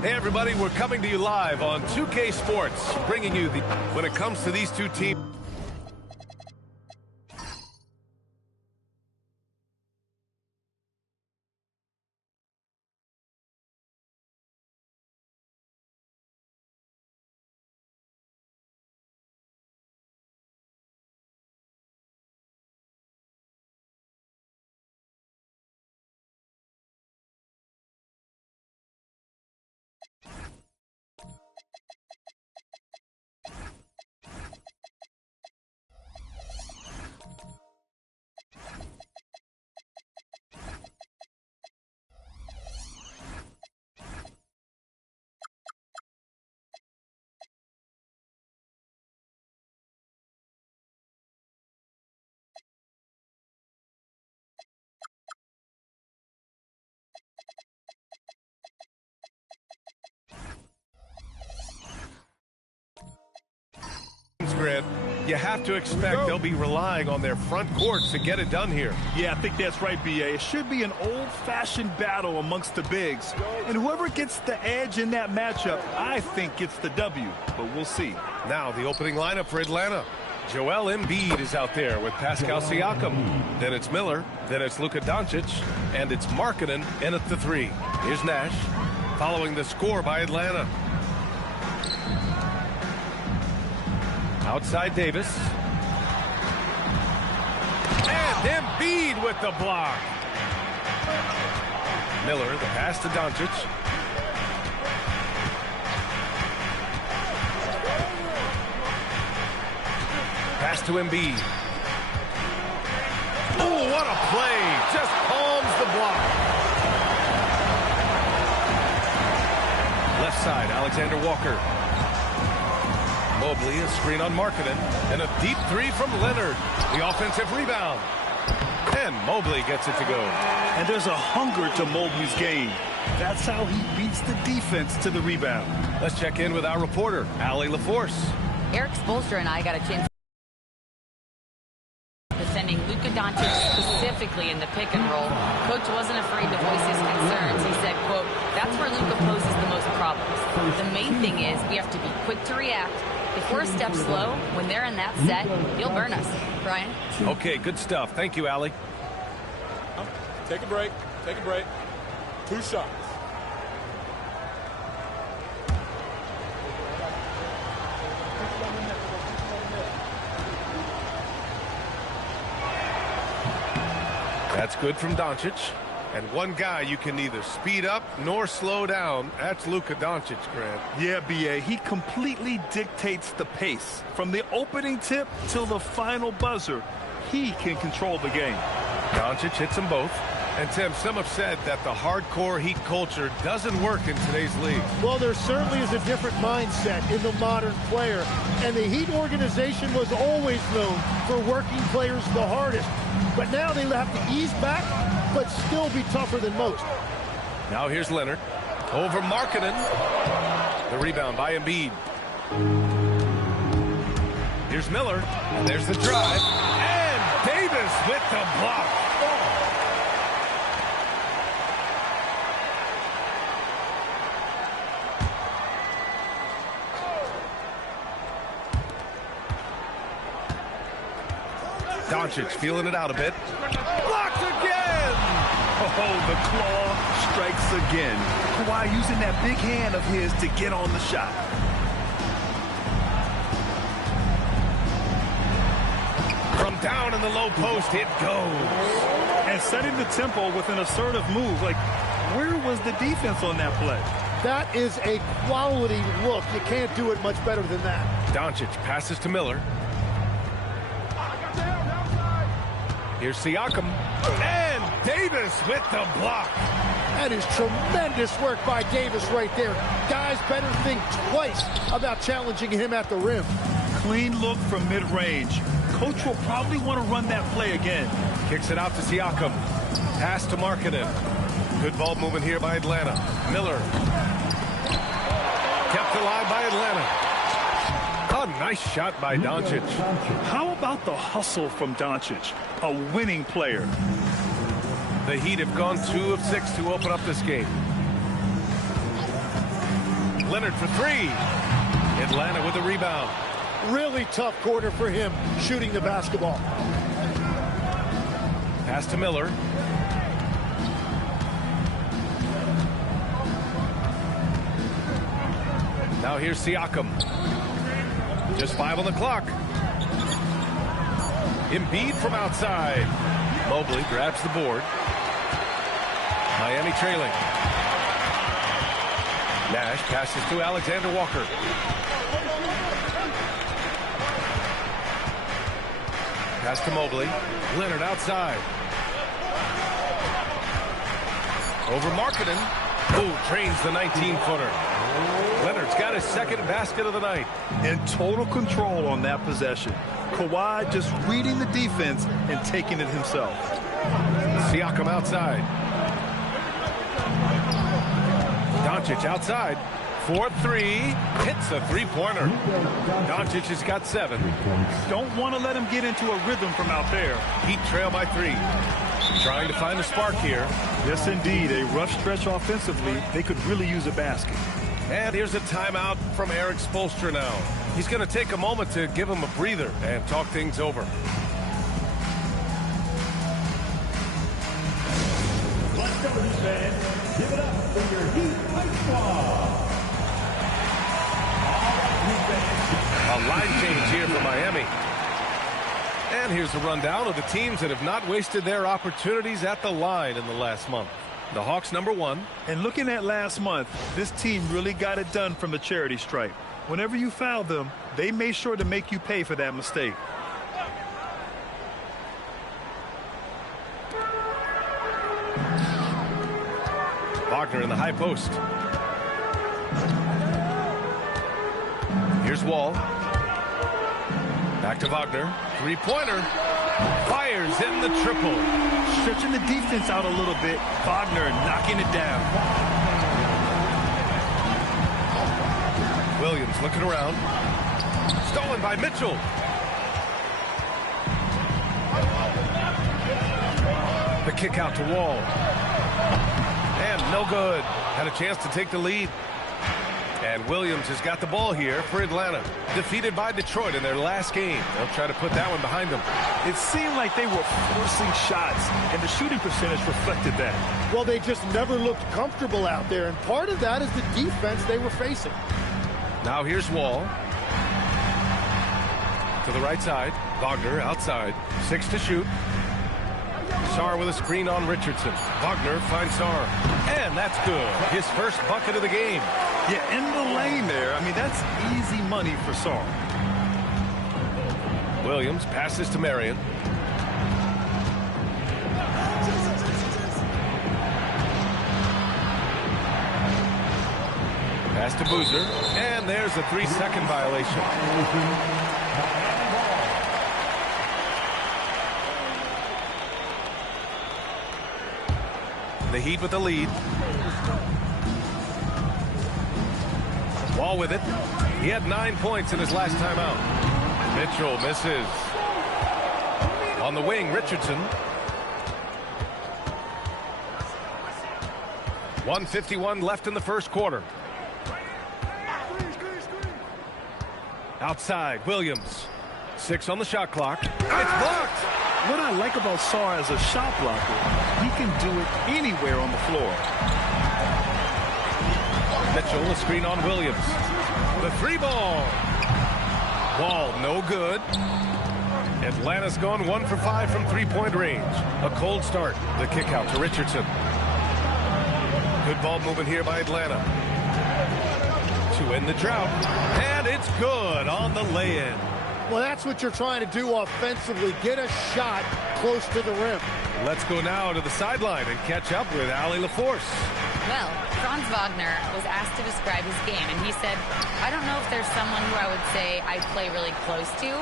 Hey everybody, we're coming to you live on 2K Sports, bringing you when it comes to these two teams. Grant, you have to expect they'll be relying on their front courts to get it done here. Yeah, I think that's right, B.A. It should be an old-fashioned battle amongst the bigs. And whoever gets the edge in that matchup, I think gets the W. But we'll see. Now the opening lineup for Atlanta. Joel Embiid is out there with Pascal Siakam. Then it's Miller. Then it's Luka Doncic. And it's Markkanen in at the 3. Here's Nash following the score by Atlanta. Outside Davis. And Embiid with the block. Miller, the pass to Doncic. Pass to Embiid. Oh, what a play. Just palms the block. Left side, Alexander Walker. Mobley, a screen on Markkanen. And a deep 3 from Leonard. The offensive rebound. And Mobley gets it to go. And there's a hunger to Mobley's game. That's how he beats the defense to the rebound. Let's check in with our reporter, Allie LaForce. Eric Spoelstra and I got a chance defending Luka Doncic specifically in the pick and roll. Coach wasn't afraid to voice his concerns. He said, quote, that's where Luka poses the most problems. The main thing is we have to be quick to react. If we're a step slow, when they're in that set, he'll burn us. Brian? Okay, good stuff. Thank you, Allie. Take a break. Take a break. 2 shots. That's good from Doncic. And one guy you can neither speed up nor slow down. That's Luka Doncic, Grant. Yeah, B.A. He completely dictates the pace. From the opening tip till the final buzzer, he can control the game. Doncic hits them both. And Tim, some have said that the hardcore Heat culture doesn't work in today's league. Well, there certainly is a different mindset in the modern player. And the Heat organization was always known for working players the hardest. But now they have to ease back, but still be tougher than most. Now here's Leonard. Over Markkanen. The rebound by Embiid. Here's Miller. And there's the drive. And Davis with the block. Doncic feeling it out a bit. Blocked again! Oh, the claw strikes again. Kawhi using that big hand of his to get on the shot. From down in the low post, it goes. And setting the tempo with an assertive move. Like, where was the defense on that play? That is a quality look. You can't do it much better than that. Doncic passes to Miller. Here's Siakam. And Davis with the block. That is tremendous work by Davis right there. Guys better think twice about challenging him at the rim. Clean look from mid-range. Coach will probably want to run that play again. Kicks it out to Siakam. Pass to Markkanen. Good ball movement here by Atlanta. Miller. Kept alive by Atlanta. A nice shot by Doncic. How about the hustle from Doncic? A winning player. The Heat have gone 2 of 6 to open up this game. Leonard for 3. Atlanta with the rebound. Really tough quarter for him shooting the basketball. Pass to Miller. Now here's Siakam. Just 5 on the clock. Embiid from outside. Mobley grabs the board. Miami trailing. Nash passes to Alexander Walker. Pass to Mobley. Leonard outside. Over Markkanen. Who trains the 19-footer. Leonard's got his second basket of the night. In total control on that possession. Kawhi just reading the defense and taking it himself. Siakam outside. Doncic outside. for three. Hits a three-pointer. Doncic has got 7. Don't want to let him get into a rhythm from out there. Heat trail by 3. Trying to find a spark here. Yes, indeed. A rough stretch offensively. They could really use a basket. And here's a timeout from Eric Spoelstra now. He's going to take a moment to give him a breather and talk things over. Let's go, Heat fans. Give it up for your Heat Ice Squad. A line change here for Miami. And here's a rundown of the teams that have not wasted their opportunities at the line in the last month. The Hawks #1. And looking at last month, this team really got it done from the charity stripe. Whenever you foul them, they made sure to make you pay for that mistake. Wagner in the high post. Here's Wall. Back to Wagner. Three-pointer. Fires in the triple. Stretching the defense out a little bit. Wagner knocking it down. Williams looking around. Stolen by Mitchell. The kick out to Wall. And no good. Had a chance to take the lead. And Williams has got the ball here for Atlanta. Defeated by Detroit in their last game. They'll try to put that one behind them. It seemed like they were forcing shots, and the shooting percentage reflected that. Well, they just never looked comfortable out there, and part of that is the defense they were facing. Now here's Wall. To the right side. Wagner outside. 6 to shoot. Sarr with a screen on Richardson. Wagner finds Sarr. And that's good. His first bucket of the game. Yeah, in the lane there. I mean, that's easy money for Sarr. Williams passes to Marion. Pass to Boozer. And there's a 3-second violation. The Heat with the lead. Wall with it. He had 9 points in his last time out. Mitchell misses. On the wing, Richardson. 1:51 left in the first quarter. Outside, Williams. 6 on the shot clock. It's blocked. What I like about Sarr as a shot blocker, he can do it anywhere on the floor. Mitchell, a screen on Williams. The 3-ball. Wall, no good. Atlanta's gone 1 for 5 from 3-point range. A cold start. The kick out to Richardson. Good ball movement here by Atlanta. To end the drought. And it's good on the lay-in. Well, that's what you're trying to do offensively. Get a shot close to the rim. Let's go now to the sideline and catch up with Allie LaForce. Well, Franz Wagner was asked to describe his game, and he said, I don't know if there's someone who I would say I play really close to.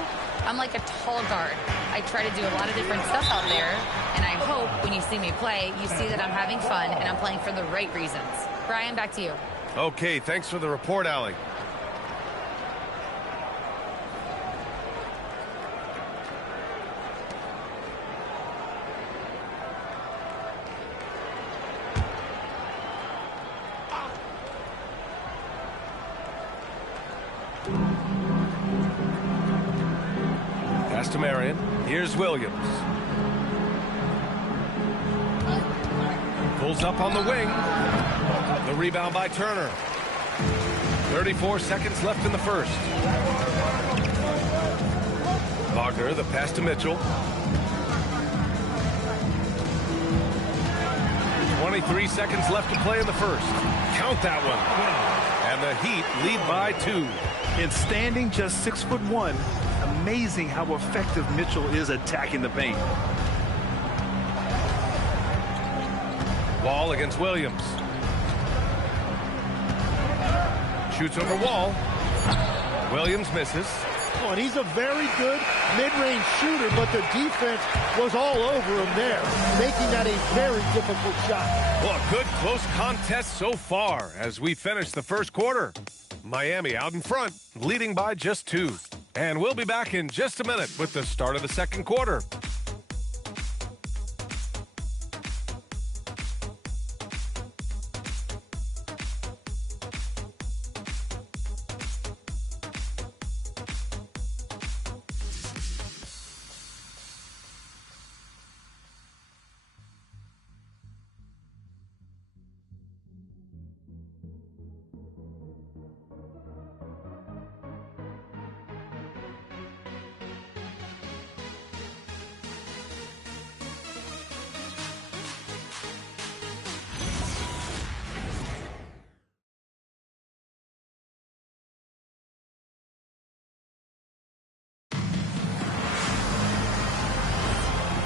I'm like a tall guard. I try to do a lot of different stuff out there, and I hope when you see me play, you see that I'm having fun and I'm playing for the right reasons. Brian, back to you. Okay, thanks for the report, Allie. Pass to Marion. Here's Williams. Pulls up on the wing. The rebound by Turner. 34 seconds left in the first. Wagner, the pass to Mitchell. 23 seconds left to play in the first. Count that one. And the Heat lead by 2. And standing just 6'1", amazing how effective Mitchell is attacking the paint. Wall against Williams. Shoots over Wall. Williams misses. Oh, and he's a very good mid-range shooter, but the defense was all over him there, making that a very difficult shot. Well, a good close contest so far as we finish the first quarter. Miami out in front, leading by just 2. And we'll be back in just a minute with the start of the second quarter.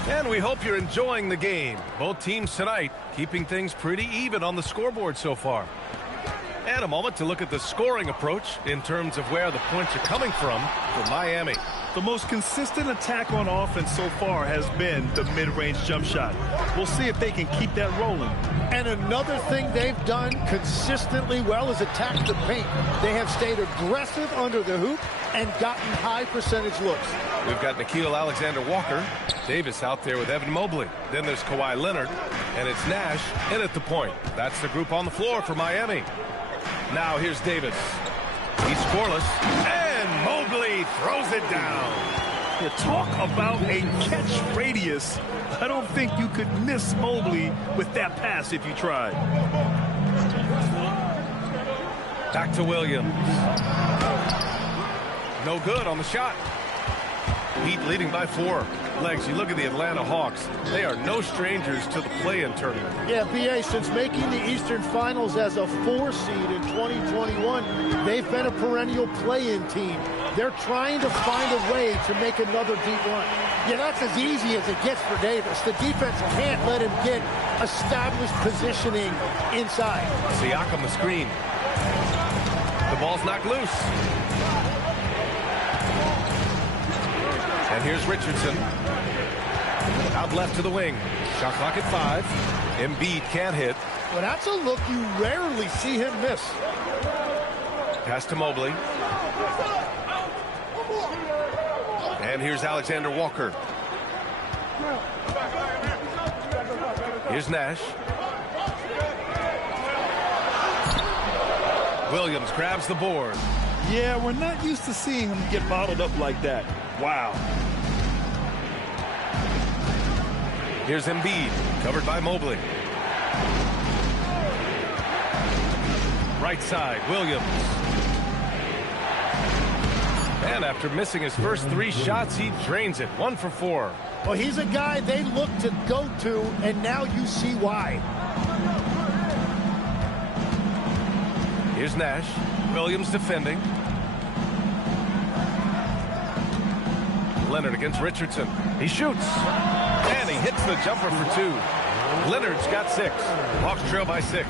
And we hope you're enjoying the game. Both teams tonight keeping things pretty even on the scoreboard so far. And a moment to look at the scoring approach in terms of where the points are coming from for Miami. The most consistent attack on offense so far has been the mid-range jump shot. We'll see if they can keep that rolling. And another thing they've done consistently well is attack the paint. They have stayed aggressive under the hoop and gotten high percentage looks. We've got Nickeil Alexander-Walker, Davis out there with Evan Mobley. Then there's Kawhi Leonard, and it's Nash in at the point. That's the group on the floor for Miami. Now here's Davis. He's scoreless, and Mobley throws it down. You talk about a catch radius. I don't think you could miss Mobley with that pass if you tried. Back to Williams. No good on the shot. Heat leading by 4. Legs, you look at the Atlanta Hawks. They are no strangers to the play-in tournament. Yeah, BA, since making the Eastern Finals as a 4 seed in 2021, they've been a perennial play-in team. They're trying to find a way to make another deep run. Yeah, that's as easy as it gets for Davis. The defense can't let him get established positioning inside. Siakam the screen. The ball's knocked loose. And here's Richardson. Out left to the wing. Shot clock at 5. Embiid can't hit. Well, that's a look you rarely see him miss. Pass to Mobley. And here's Alexander Walker. Here's Nash. Williams grabs the board. Yeah, we're not used to seeing him get bottled up like that. Wow. Here's Embiid, covered by Mobley. Right side, Williams. And after missing his first 3 shots, he drains it. 1 for 4. Well, he's a guy they look to go to, and now you see why. Here's Nash. Williams defending. Leonard against Richardson. He shoots. And he hits the jumper for 2. Leonard's got 6. Hawks trail by 6.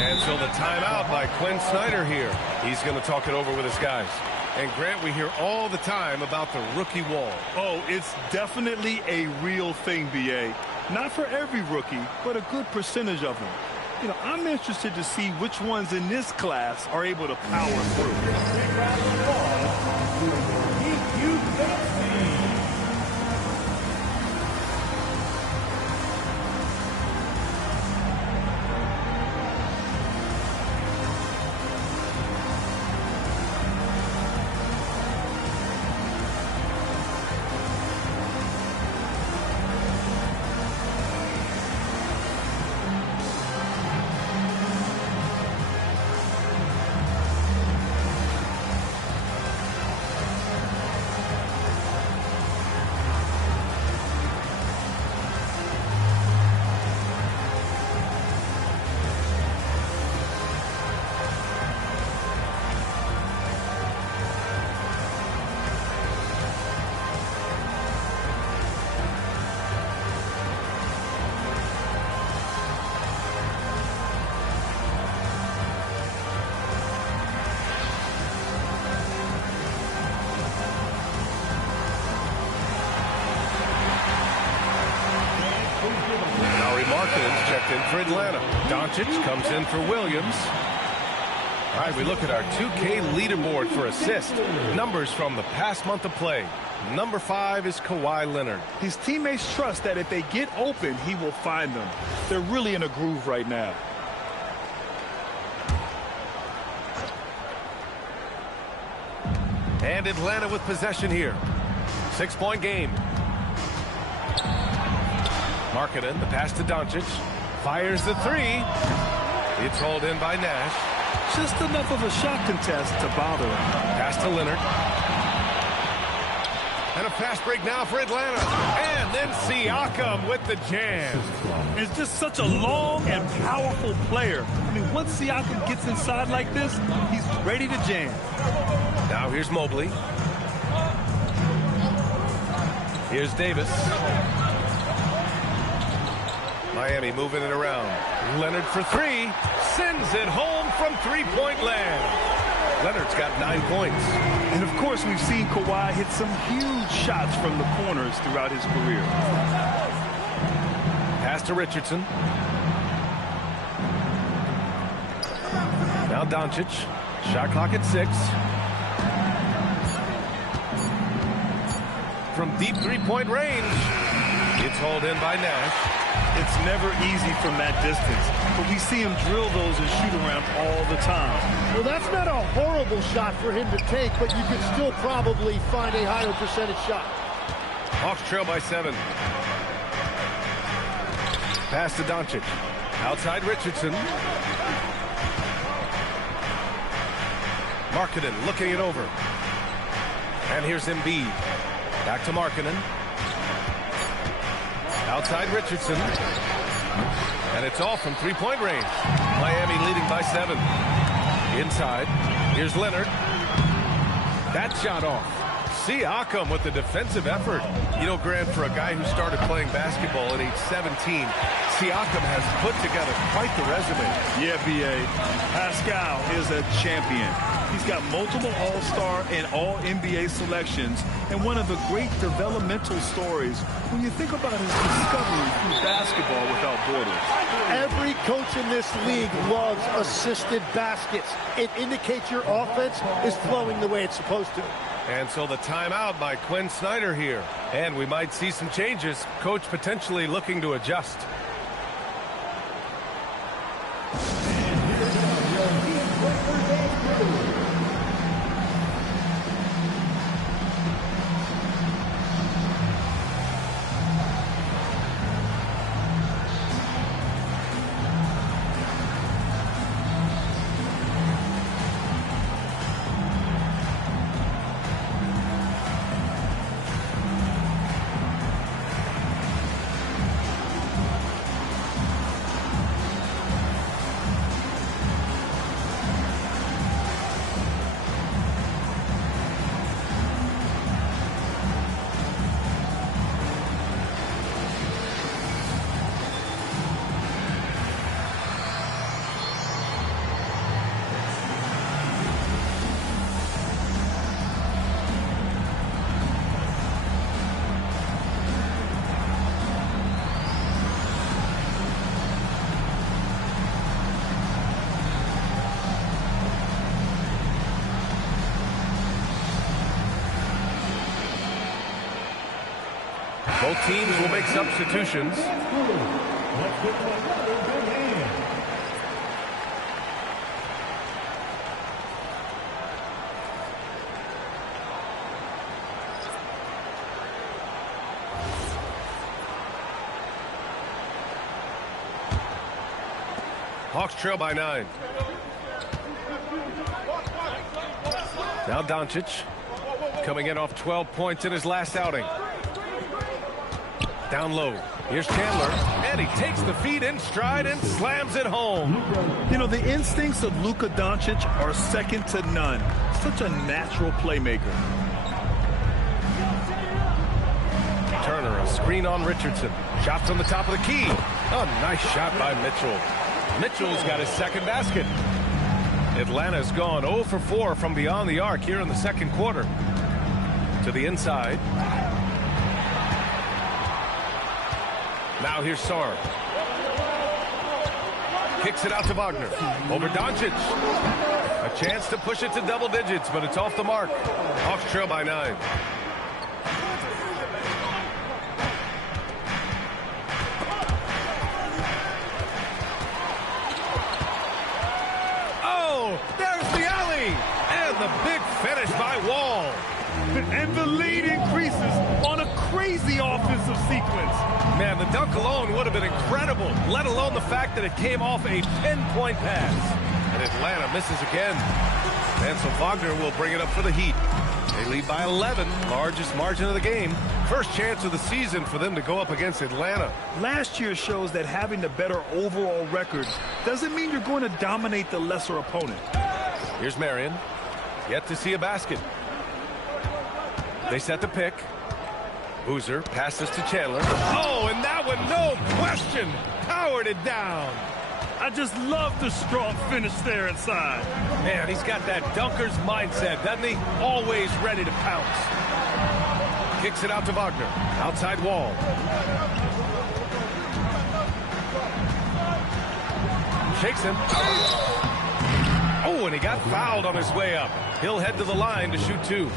And so the timeout by Quinn Snyder here. He's going to talk it over with his guys. And Grant, we hear all the time about the rookie wall. Oh, it's definitely a real thing, BA. Not for every rookie, but a good percentage of them. You know, I'm interested to see which ones in this class are able to power through. Markkanen's checked in for Atlanta. Doncic comes in for Williams. All right, we look at our 2K leaderboard for assist. Numbers from the past month of play. Number 5 is Kawhi Leonard. His teammates trust that if they get open, he will find them. They're really in a groove right now. And Atlanta with possession here. 6-point game. Markkanen, the pass to Doncic. Fires the 3. It's rolled in by Nash. Just enough of a shot contest to bother him. Pass to Leonard. And a fast break now for Atlanta. And then Siakam with the jam. It's just such a long and powerful player. I mean, once Siakam gets inside like this, he's ready to jam. Now here's Mobley. Here's Davis. Miami moving it around. Leonard for 3. Sends it home from three-point land. Leonard's got 9 points. And, of course, we've seen Kawhi hit some huge shots from the corners throughout his career. Pass to Richardson. Now Doncic. Shot clock at 6. From deep three-point range. It's hauled in by Nash. It's never easy from that distance, but we see him drill those and shoot around all the time. Well, that's not a horrible shot for him to take, but you could still probably find a higher percentage shot. Hawks trail by 7. Pass to Doncic. Outside Richardson. Markkanen looking it over. And here's Embiid. Back to Markkanen. Outside Richardson. And it's all from three-point range. Miami leading by 7. Inside. Here's Leonard. That shot off. Siakam with the defensive effort. You know, Grant, for a guy who started playing basketball at age 17, Siakam has put together quite the resume. Yeah, B.A. Pascal is a champion. He's got multiple All-Star and All-NBA selections, and one of the great developmental stories when you think about his discovery through basketball without borders. Every coach in this league loves assisted baskets. It indicates your offense is flowing the way it's supposed to. And so the timeout by Quinn Snyder here. And we might see some changes. Coach potentially looking to adjust. Both teams will make substitutions. Hawks trail by 9. Now Doncic coming in off 12 points in his last outing. Down low. Here's Chandler. And he takes the feed in stride and slams it home. You know, the instincts of Luka Doncic are second to none. Such a natural playmaker. Turner, a screen on Richardson. Shots on the top of the key. A nice shot by Mitchell. Mitchell's got his second basket. Atlanta's gone 0 for 4 from beyond the arc here in the second quarter. To the inside. Now here's Sarr. Kicks it out to Wagner. Over Doncic. A chance to push it to double digits, but it's off the mark. Hawks trail by 9. Oh, there's the alley. And the big finish by Wall. And the lead increases on a crazy offensive sequence. Man, the dunk alone would have been incredible, let alone the fact that it came off a 10-point pass. And Atlanta misses again. And so Wagner will bring it up for the Heat. They lead by 11, largest margin of the game. First chance of the season for them to go up against Atlanta. Last year shows that having the better overall record doesn't mean you're going to dominate the lesser opponent. Here's Marion. Yet to see a basket. They set the pick. Boozer passes to Chandler. Oh, and that one, no question, powered it down. I just love the strong finish there inside. Man, he's got that dunker's mindset, doesn't he? Always ready to pounce. Kicks it out to Wagner. Outside Wall. Shakes him. Oh, and he got fouled on his way up. He'll head to the line to shoot 2.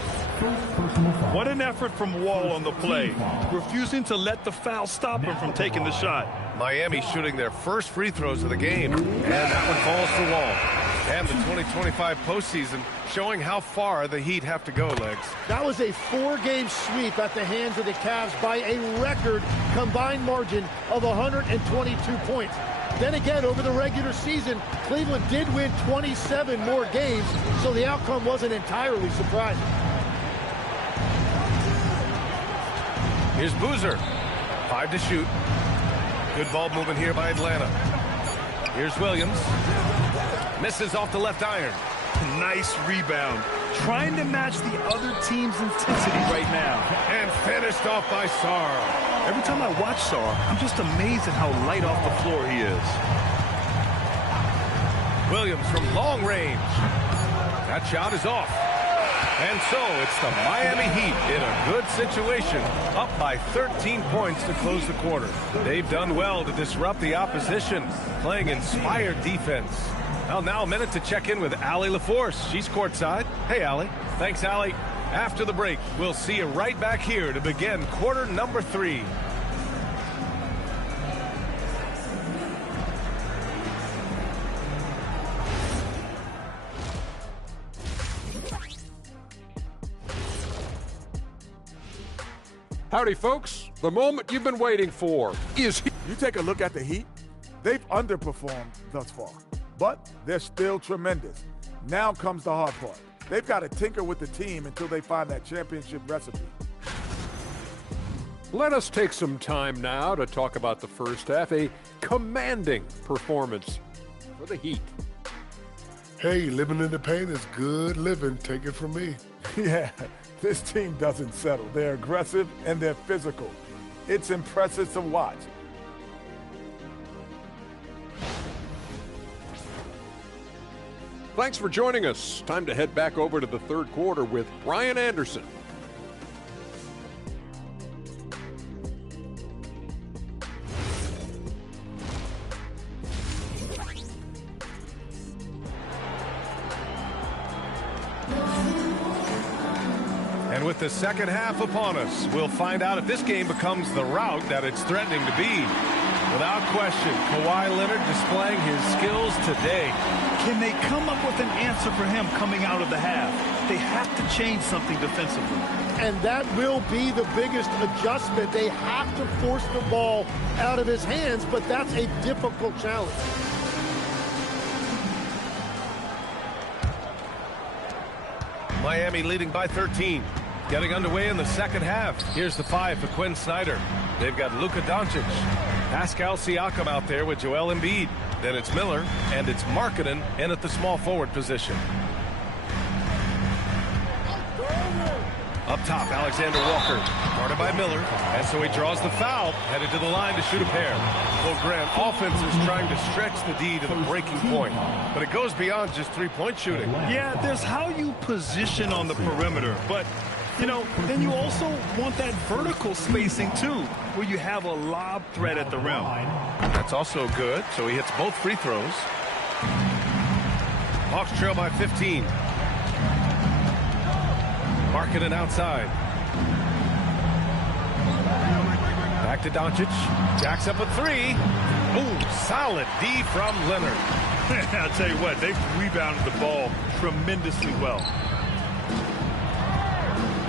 What an effort from Wall on the play, refusing to let the foul stop him from taking the shot. Miami shooting their first free throws of the game, and that one falls to Wall. And the 2025 postseason showing how far the Heat have to go, Legs. That was a 4-game sweep at the hands of the Cavs by a record combined margin of 122 points. Then again, over the regular season, Cleveland did win 27 more games, so the outcome wasn't entirely surprising. Here's Boozer. 5 to shoot. Good ball movement here by Atlanta. Here's Williams. Misses off the left iron. Nice rebound. Trying to match the other team's intensity right now. And finished off by Sarr. Every time I watch Sarr, I'm just amazed at how light off the floor he is. Williams from long range. That shot is off. And so it's the Miami Heat in a good situation, up by 13 points to close the quarter. They've done well to disrupt the opposition, playing inspired defense. Well, now a minute to check in with Allie LaForce. She's courtside. Hey, Allie. Thanks, Allie. After the break, we'll see you right back here to begin quarter number 3. Howdy, folks. The moment you've been waiting for is here. You take a look at the Heat, they've underperformed thus far, but they're still tremendous. Now comes the hard part. They've got to tinker with the team until they find that championship recipe. Let us take some time now to talk about the first half, a commanding performance for the Heat. Hey, living in the paint is good living. Take it from me. Yeah, this team doesn't settle. They're aggressive and they're physical. It's impressive to watch. Thanks for joining us. Time to head back over to the third quarter with Brian Anderson. And with the second half upon us, we'll find out if this game becomes the rout that it's threatening to be. Without question, Kawhi Leonard displaying his skills today. Can they come up with an answer for him coming out of the half? They have to change something defensively. And that will be the biggest adjustment. They have to force the ball out of his hands, but that's a difficult challenge. Miami leading by 13. Getting underway in the second half. Here's the 5 for Quinn Snyder. They've got Luka Doncic. Pascal Siakam out there with Joel Embiid. Then it's Miller, and it's Markkanen in at the small forward position. Up top, Alexander Walker, guarded by Miller, and so he draws the foul, headed to the line to shoot a pair. Well, Grant, offense is trying to stretch the D to the breaking point, but it goes beyond just three-point shooting. Yeah, there's how you position on the perimeter, but You know, then you also want that vertical spacing, too, where you have a lob threat at the rim. That's also good, so he hits both free throws. Hawks trail by 15. Markkanen outside. Back to Doncic. Jacks up a three. Ooh, solid D from Leonard. I'll tell you what, they've rebounded the ball tremendously well.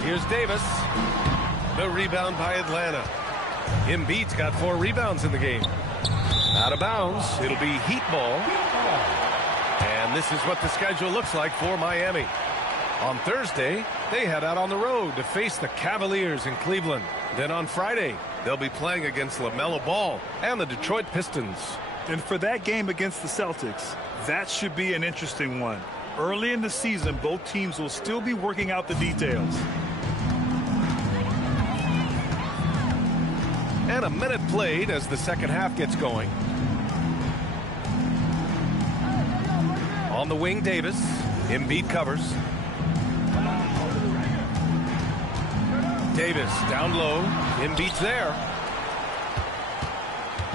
Here's Davis. The rebound by Atlanta. Embiid's got 4 rebounds in the game. Out of bounds. It'll be Heat ball. And this is what the schedule looks like for Miami. On Thursday, they head out on the road to face the Cavaliers in Cleveland. Then on Friday, they'll be playing against LaMelo Ball and the Detroit Pistons. And for that game against the Celtics, that should be an interesting one. Early in the season, both teams will still be working out the details. And a minute played as the second half gets going. On the wing, Davis. Embiid covers. Davis down low. Embiid's there.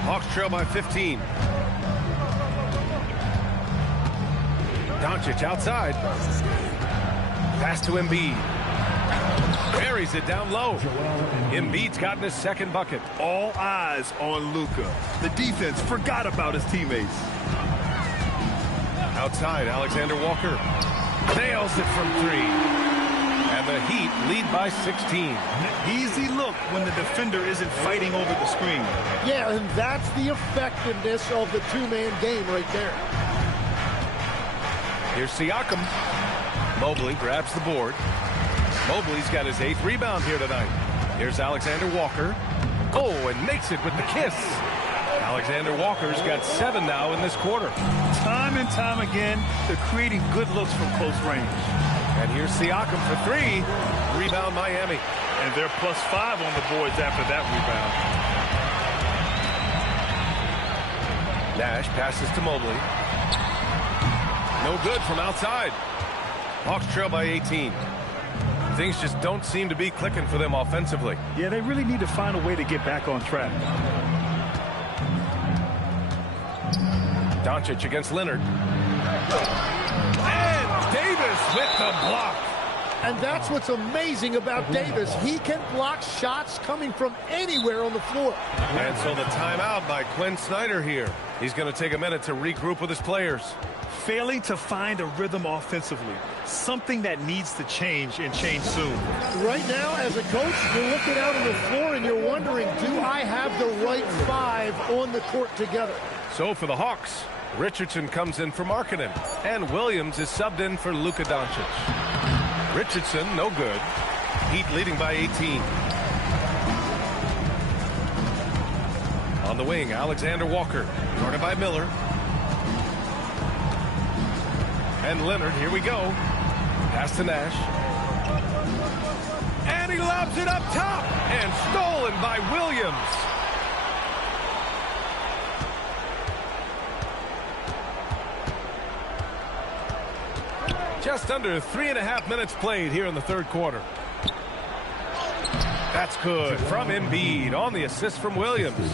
Hawks trail by 15. Doncic outside. Pass to Embiid. Buries it down low. Embiid's gotten his second bucket. All eyes on Luka. The defense forgot about his teammates. Outside, Alexander Walker nails it from 3. And the Heat lead by 16. Easy look when the defender isn't fighting over the screen. Yeah, and that's the effectiveness of the two-man game right there. Here's Siakam. Mobley grabs the board. Mobley's got his 8th rebound here tonight. Here's Alexander Walker. Oh, and makes it with the kiss. Alexander Walker's got 7 now in this quarter. Time and time again, they're creating good looks from close range. And here's Siakam for 3. Rebound Miami. And they're +5 on the boards after that rebound. Nash passes to Mobley. No good from outside. Hawks trail by 18. Things just don't seem to be clicking for them offensively. Yeah, they really need to find a way to get back on track. Doncic against Leonard. And Davis with the block. And that's what's amazing about Davis. He can block shots coming from anywhere on the floor. And so the timeout by Quinn Snyder here. He's going to take a minute to regroup with his players. Failing to find a rhythm offensively. Something that needs to change and change soon. Right now, as a coach, you're looking out on the floor and you're wondering, do I have the right 5 on the court together? So for the Hawks, Richardson comes in for Markkanen. And Williams is subbed in for Luka Doncic. Richardson, no good. Heat leading by 18. On the wing, Alexander Walker, guarded by Miller. And Leonard, here we go. Pass to Nash. And he lobs it up top. And stolen by Williams. Just under 3.5 minutes played here in the third quarter. That's good from Embiid on the assist from Williams.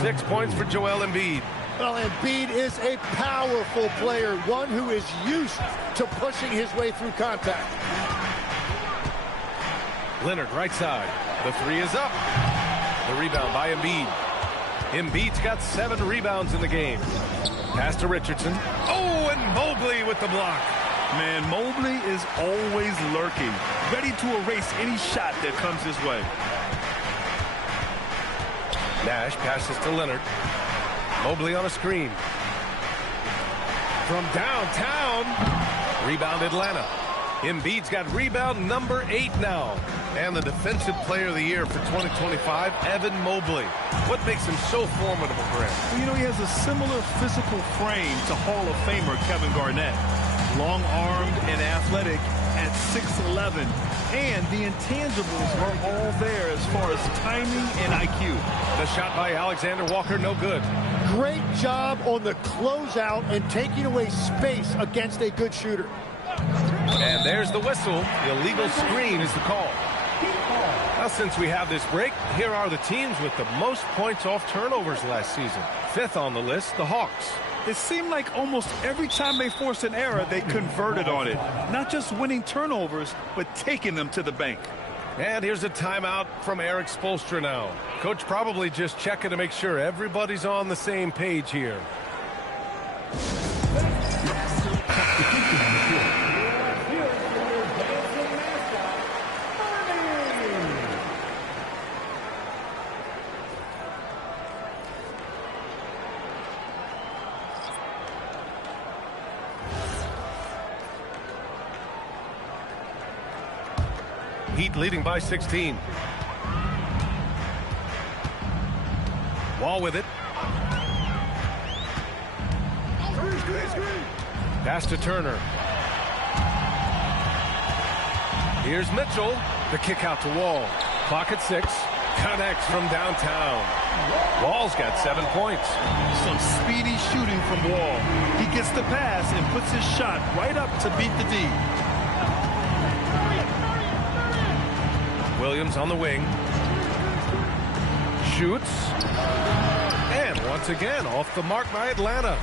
6 points for Joel Embiid. Well, Embiid is a powerful player, one who is used to pushing his way through contact. Leonard right side. The 3 is up. The rebound by Embiid. Embiid's got 7 rebounds in the game. Pass to Richardson. Oh, and Mobley with the block. Man, Mobley is always lurking, ready to erase any shot that comes his way. Nash passes to Leonard. Mobley on a screen. From downtown. Rebound Atlanta. Embiid's got rebound number 8 now. And the defensive player of the year for 2025, Evan Mobley. What makes him so formidable, Grant? Well, you know, he has a similar physical frame to Hall of Famer Kevin Garnett. Long-armed and athletic at 6'11". And the intangibles are all there as far as timing and IQ. The shot by Alexander Walker, no good. Great job on the closeout and taking away space against a good shooter. And there's the whistle. Illegal screen is the call. Now, since we have this break, here are the teams with the most points off turnovers last season. 5th on the list, the Hawks. It seemed like almost every time they forced an error, they converted on it. Not just winning turnovers, but taking them to the bank. And here's a timeout from Eric Spoelstra now. Coach probably just checking to make sure everybody's on the same page here. Heat leading by 16. Wall with it. Pass to Turner. Here's Mitchell. The kick out to Wall. Clock at 6. Connects from downtown. Wall's got 7 points. Some speedy shooting from Wall. He gets the pass and puts his shot right up to beat the D. Williams on the wing. Shoots. And once again, off the mark by Atlanta.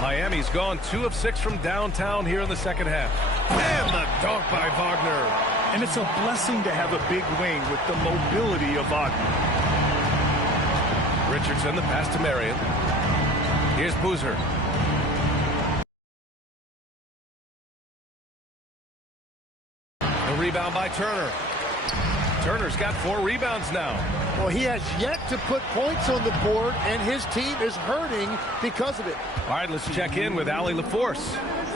Miami's gone 2 of 6 from downtown here in the second half. And the dunk by Wagner. And it's a blessing to have a big wing with the mobility of Wagner. Richardson, the pass to Marion. Here's Boozer. The rebound by Turner. Turner's got 4 rebounds now. Well, he has yet to put points on the board, and his team is hurting because of it. All right, let's check in with Allie LaForce.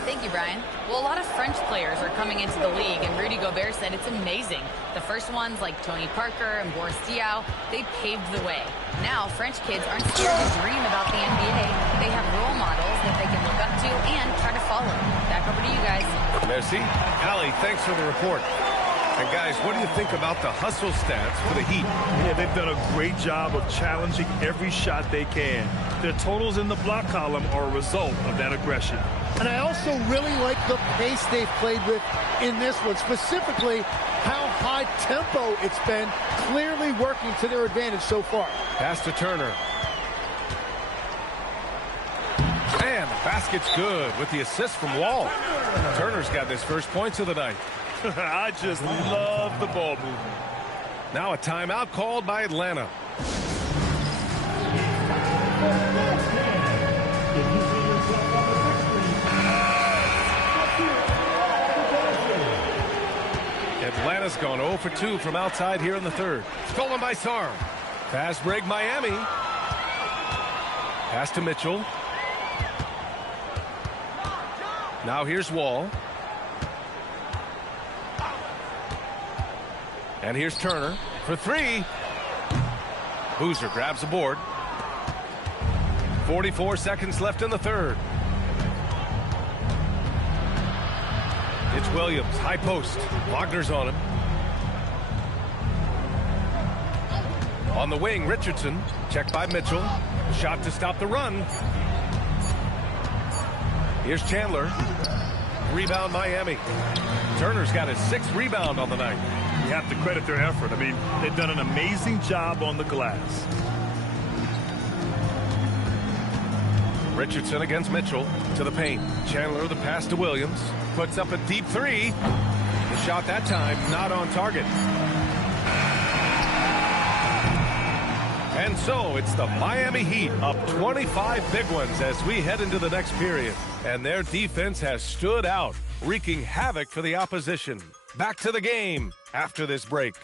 Thank you, Brian. Well, a lot of French players are coming into the league, and Rudy Gobert said it's amazing. The first ones, like Tony Parker and Boris Diaw, they paved the way. Now, French kids aren't scared to dream about the NBA. They have role models that they can look up to and try to follow. Back over to you guys. Merci. Allie, thanks for the report. And guys, what do you think about the hustle stats for the Heat? Yeah, they've done a great job of challenging every shot they can. Their totals in the block column are a result of that aggression. And I also really like the pace they've played with in this one, specifically how high tempo it's been, clearly working to their advantage so far. Pass to Turner. And the basket's good with the assist from Wall. Turner's got his first points of the night. I just love the ball movement. Now a timeout called by Atlanta. Atlanta's gone 0 for 2 from outside here in the third. Stolen by Sarr. Fast break Miami. Pass to Mitchell. Now here's Wall. And here's Turner for 3. Boozer grabs the board. 44 seconds left in the third. It's Williams, high post. Wagner's on him. On the wing, Richardson. Checked by Mitchell. Shot to stop the run. Here's Chandler. Rebound Miami. Turner's got his 6th rebound on the night. You have to credit their effort. I mean, they've done an amazing job on the glass. Richardson against Mitchell to the paint. Chandler the pass to Williams. Puts up a deep 3. The shot that time not on target. And so it's the Miami Heat up 25 big ones as we head into the next period. And their defense has stood out, wreaking havoc for the opposition. Back to the game after this break.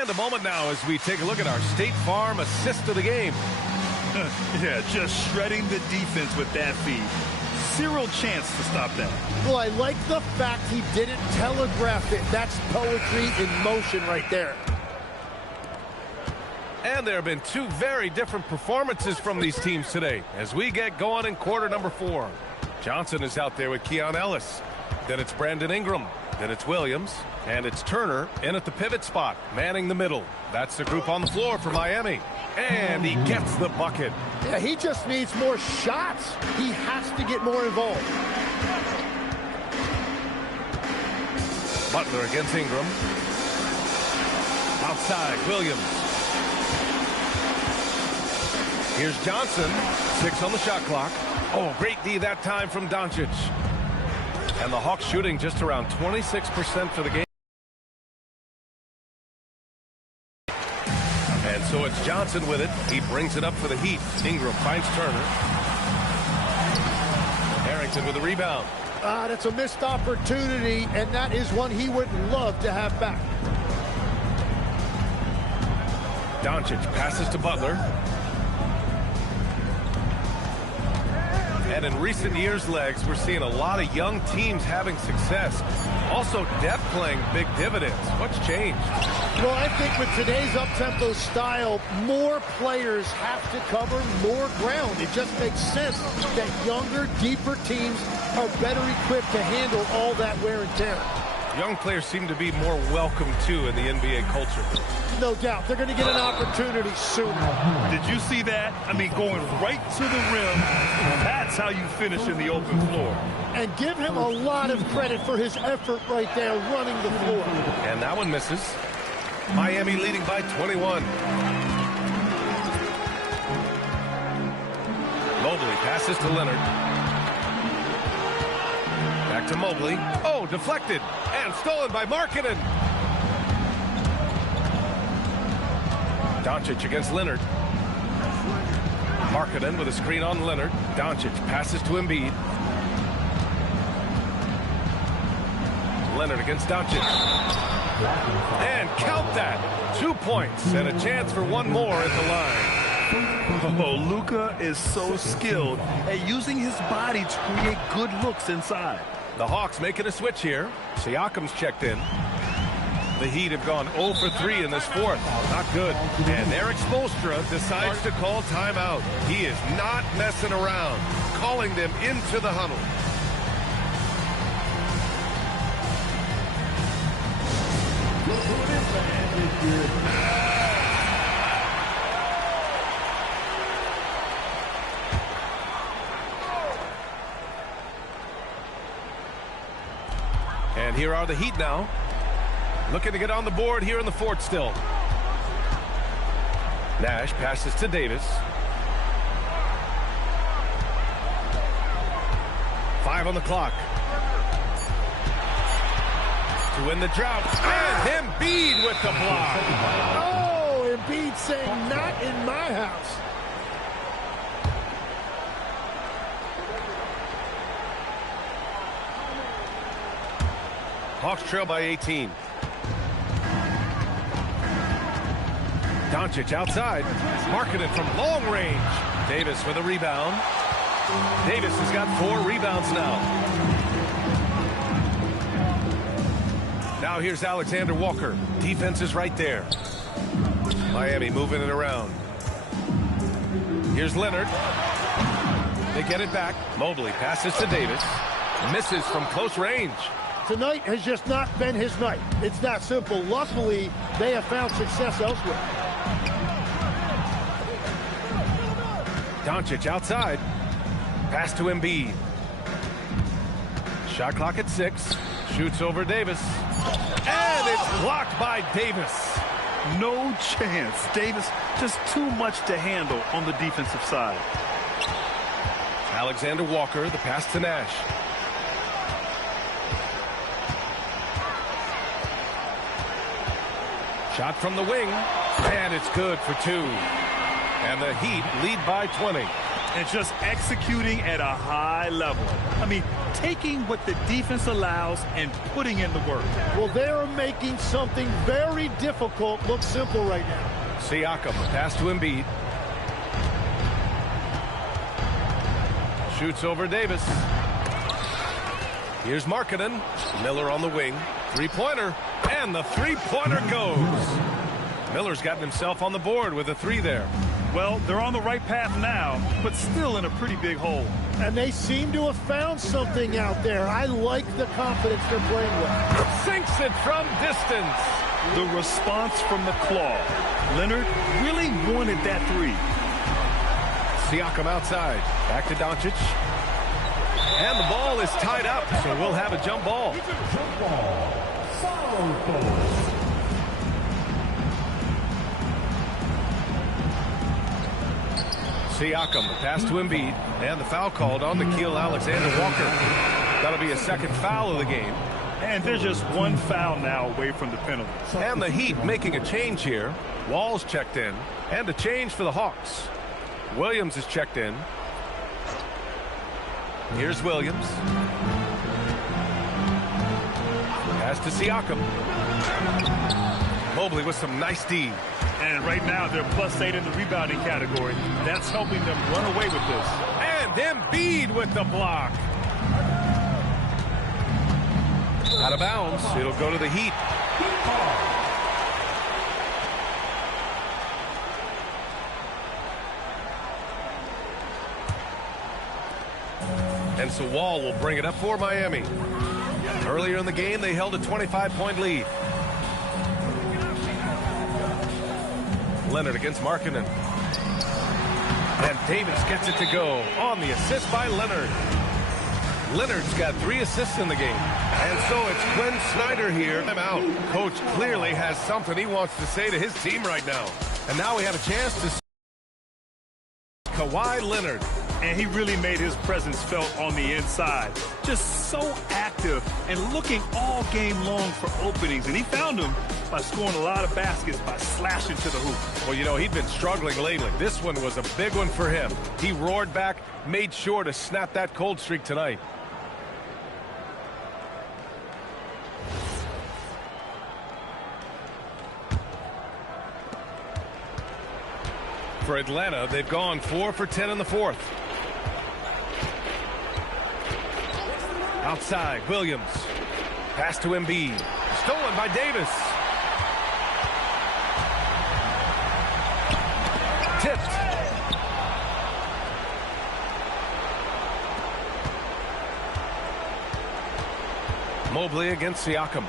And a moment now as we take a look at our State Farm assist of the game. Yeah, just shredding the defense with that feed. Zero chance to stop that. Well, I like the fact he didn't telegraph it. That's poetry in motion right there. And there have been two very different performances from these teams today as we get going in quarter number 4. Johnson is out there with Keon Ellis. Then it's Brandon Ingram. Then it's Williams. And it's Turner in at the pivot spot, manning the middle. That's the group on the floor for Miami. And he gets the bucket. Yeah, he just needs more shots. He has to get more involved. Butler against Ingram. Outside, Williams. Here's Johnson. 6 on the shot clock. Oh, great D that time from Doncic. And the Hawks shooting just around 26% for the game. And so it's Johnson with it. He brings it up for the Heat. Ingram finds Turner. Harrington with the rebound. That's a missed opportunity, and that is one he would love to have back. Doncic passes to Butler. And in recent years, Legs, we're seeing a lot of young teams having success. Also, depth playing big dividends. What's changed? Well, I think with today's up-tempo style, more players have to cover more ground. It just makes sense that younger, deeper teams are better equipped to handle all that wear and tear. Young players seem to be more welcome, too, in the NBA culture. No doubt. They're going to get an opportunity sooner. Did you see that? I mean, going right to the rim. That's how you finish in the open floor. And give him a lot of credit for his effort right there running the floor. And that one misses. Miami leading by 21. Mobley passes to Leonard. Back to Mobley. Oh, deflected. And stolen by Markkanen. Doncic against Leonard. Markkanen with a screen on Leonard. Doncic passes to Embiid. Leonard against Doncic. And count that. 2 points and a chance for one more at the line. Oh, Luka is so skilled at using his body to create good looks inside. The Hawks making a switch here. Siakam's checked in. The Heat have gone 0 for 3 in this fourth. Not good. And Eric Spoelstra decides to call timeout. He is not messing around. Calling them into the huddle. And here are the Heat now. Looking to get on the board here in the fourth still. Nash passes to Davis. 5 on the clock. To win the drought. And Embiid with the block. Oh, Embiid saying not in my house. Hawks trail by 18. Doncic outside. Markkanen from long range. Davis with a rebound. Davis has got 4 rebounds now. Now here's Alexander Walker. Defense is right there. Miami moving it around. Here's Leonard. They get it back. Mobley passes to Davis. Misses from close range. Tonight has just not been his night. It's that simple. Luckily, they have found success elsewhere. Doncic outside. Pass to Embiid. Shot clock at 6. Shoots over Davis. And it's blocked by Davis. No chance. Davis just too much to handle on the defensive side. Alexander Walker, the pass to Nash. Shot from the wing, and it's good for 2. And the Heat lead by 20. and just executing at a high level. I mean, taking what the defense allows and putting in the work. Well, they're making something very difficult look simple right now. Siakam, pass to Embiid. Shoots over Davis. Here's Markkanen. Miller on the wing. Three-pointer. And the three-pointer goes. Miller's gotten himself on the board with a three there. Well, they're on the right path now, but still in a pretty big hole. And they seem to have found something out there. I like the confidence they're playing with. Sinks it from distance. The response from the claw. Leonard really wanted that three. Siakam outside. Back to Doncic. And the ball is tied up, so we'll have a jump ball. Siakam, the pass to Embiid, and the foul called on Nickeil Alexander-Walker. That'll be a second foul of the game. And there's just one foul now away from the penalty. And the Heat making a change here. Wall's checked in, and a change for the Hawks. Williams is checked in. Here's Williams. Pass to Siakam. Mobley with some nice D. And right now they're +8 in the rebounding category. That's helping them run away with this. And Embiid with the block. Out of bounds. It'll go to the Heat. And so Wall will bring it up for Miami. Earlier in the game, they held a 25-point lead. Leonard against Markkanen. And Davis gets it to go on the assist by Leonard. Leonard's got 3 assists in the game. And so it's Quinn Snyder here. I'm out. Coach clearly has something he wants to say to his team right now. And now we have a chance to see Kawhi Leonard. And he really made his presence felt on the inside. Just so active and looking all game long for openings. And he found them by scoring a lot of baskets, by slashing to the hoop. Well, you know, he'd been struggling lately. This one was a big one for him. He roared back, made sure to snap that cold streak tonight. For Atlanta, they've gone 4 for 10 in the fourth. Outside, Williams. Pass to Embiid. Stolen by Davis. Tipped. Mobley against Siakam.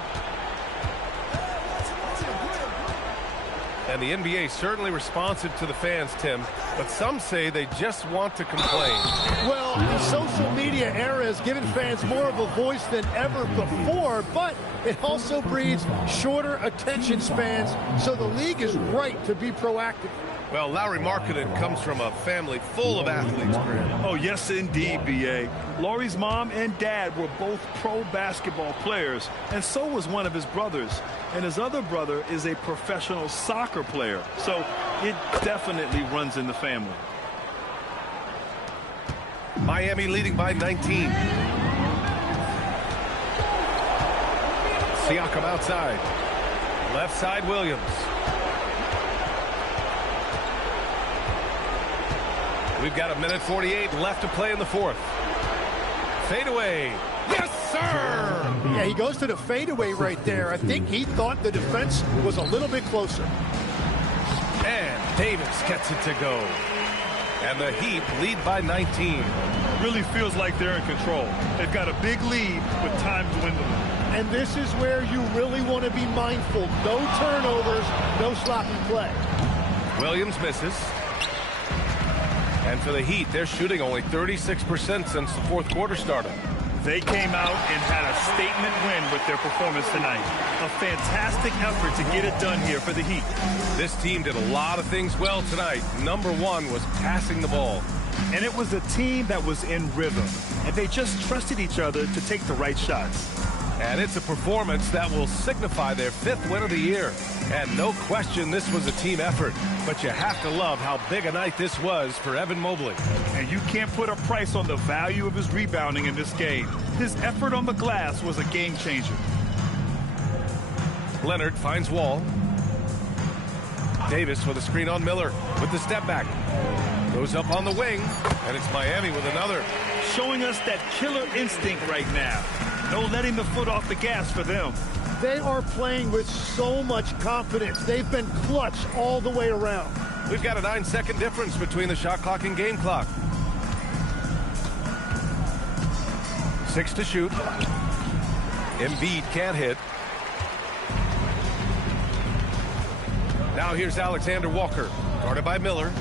And the NBA certainly responsive to the fans, Tim, but some say they just want to complain. Well, the social media era has given fans more of a voice than ever before, but it also breeds shorter attention spans, so the league is right to be proactive. Well, Lauri Markkanen comes from a family full of athletes, Graham. Oh, yes, indeed, B.A. Lauri's mom and dad were both pro basketball players, and so was one of his brothers. And his other brother is a professional soccer player, so it definitely runs in the family. Miami leading by 19. Siakam outside. Left side, Williams. We've got 1:48 left to play in the fourth. Fadeaway. Yes, sir! Yeah, he goes to the fadeaway right there. I think he thought the defense was a little bit closer. And Davis gets it to go. And the Heat lead by 19. Really feels like they're in control. They've got a big lead with time dwindling. And this is where you really want to be mindful. No turnovers, no sloppy play. Williams misses. And for the Heat, they're shooting only 36% since the fourth quarter started. They came out and had a statement win with their performance tonight. A fantastic effort to get it done here for the Heat. This team did a lot of things well tonight. Number one was passing the ball. And it was a team that was in rhythm. And they just trusted each other to take the right shots. And it's a performance that will signify their 5th win of the year. And no question this was a team effort. But you have to love how big a night this was for Evan Mobley. And you can't put a price on the value of his rebounding in this game. His effort on the glass was a game changer. Leonard finds Wall. Davis with a screen on Miller with the step back. Goes up on the wing, and it's Miami with another. Showing us that killer instinct right now. No letting the foot off the gas for them. They are playing with so much confidence. They've been clutch all the way around. We've got a 9-second difference between the shot clock and game clock. 6 to shoot. Embiid can't hit. Now here's Alexander Walker, guarded by Miller.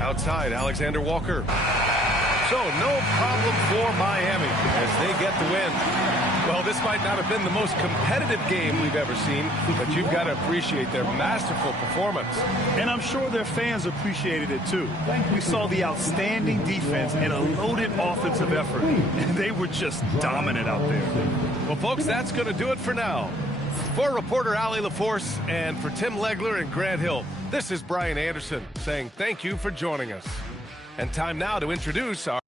Outside, Alexander Walker. So no problem for Miami as they get the win. Well, this might not have been the most competitive game we've ever seen, but you've got to appreciate their masterful performance. And I'm sure their fans appreciated it too. We saw the outstanding defense and a loaded offensive effort. And they were just dominant out there. Well, folks, that's going to do it for now. For reporter Allie LaForce and for Tim Legler and Grant Hill, this is Brian Anderson saying thank you for joining us. And time now to introduce our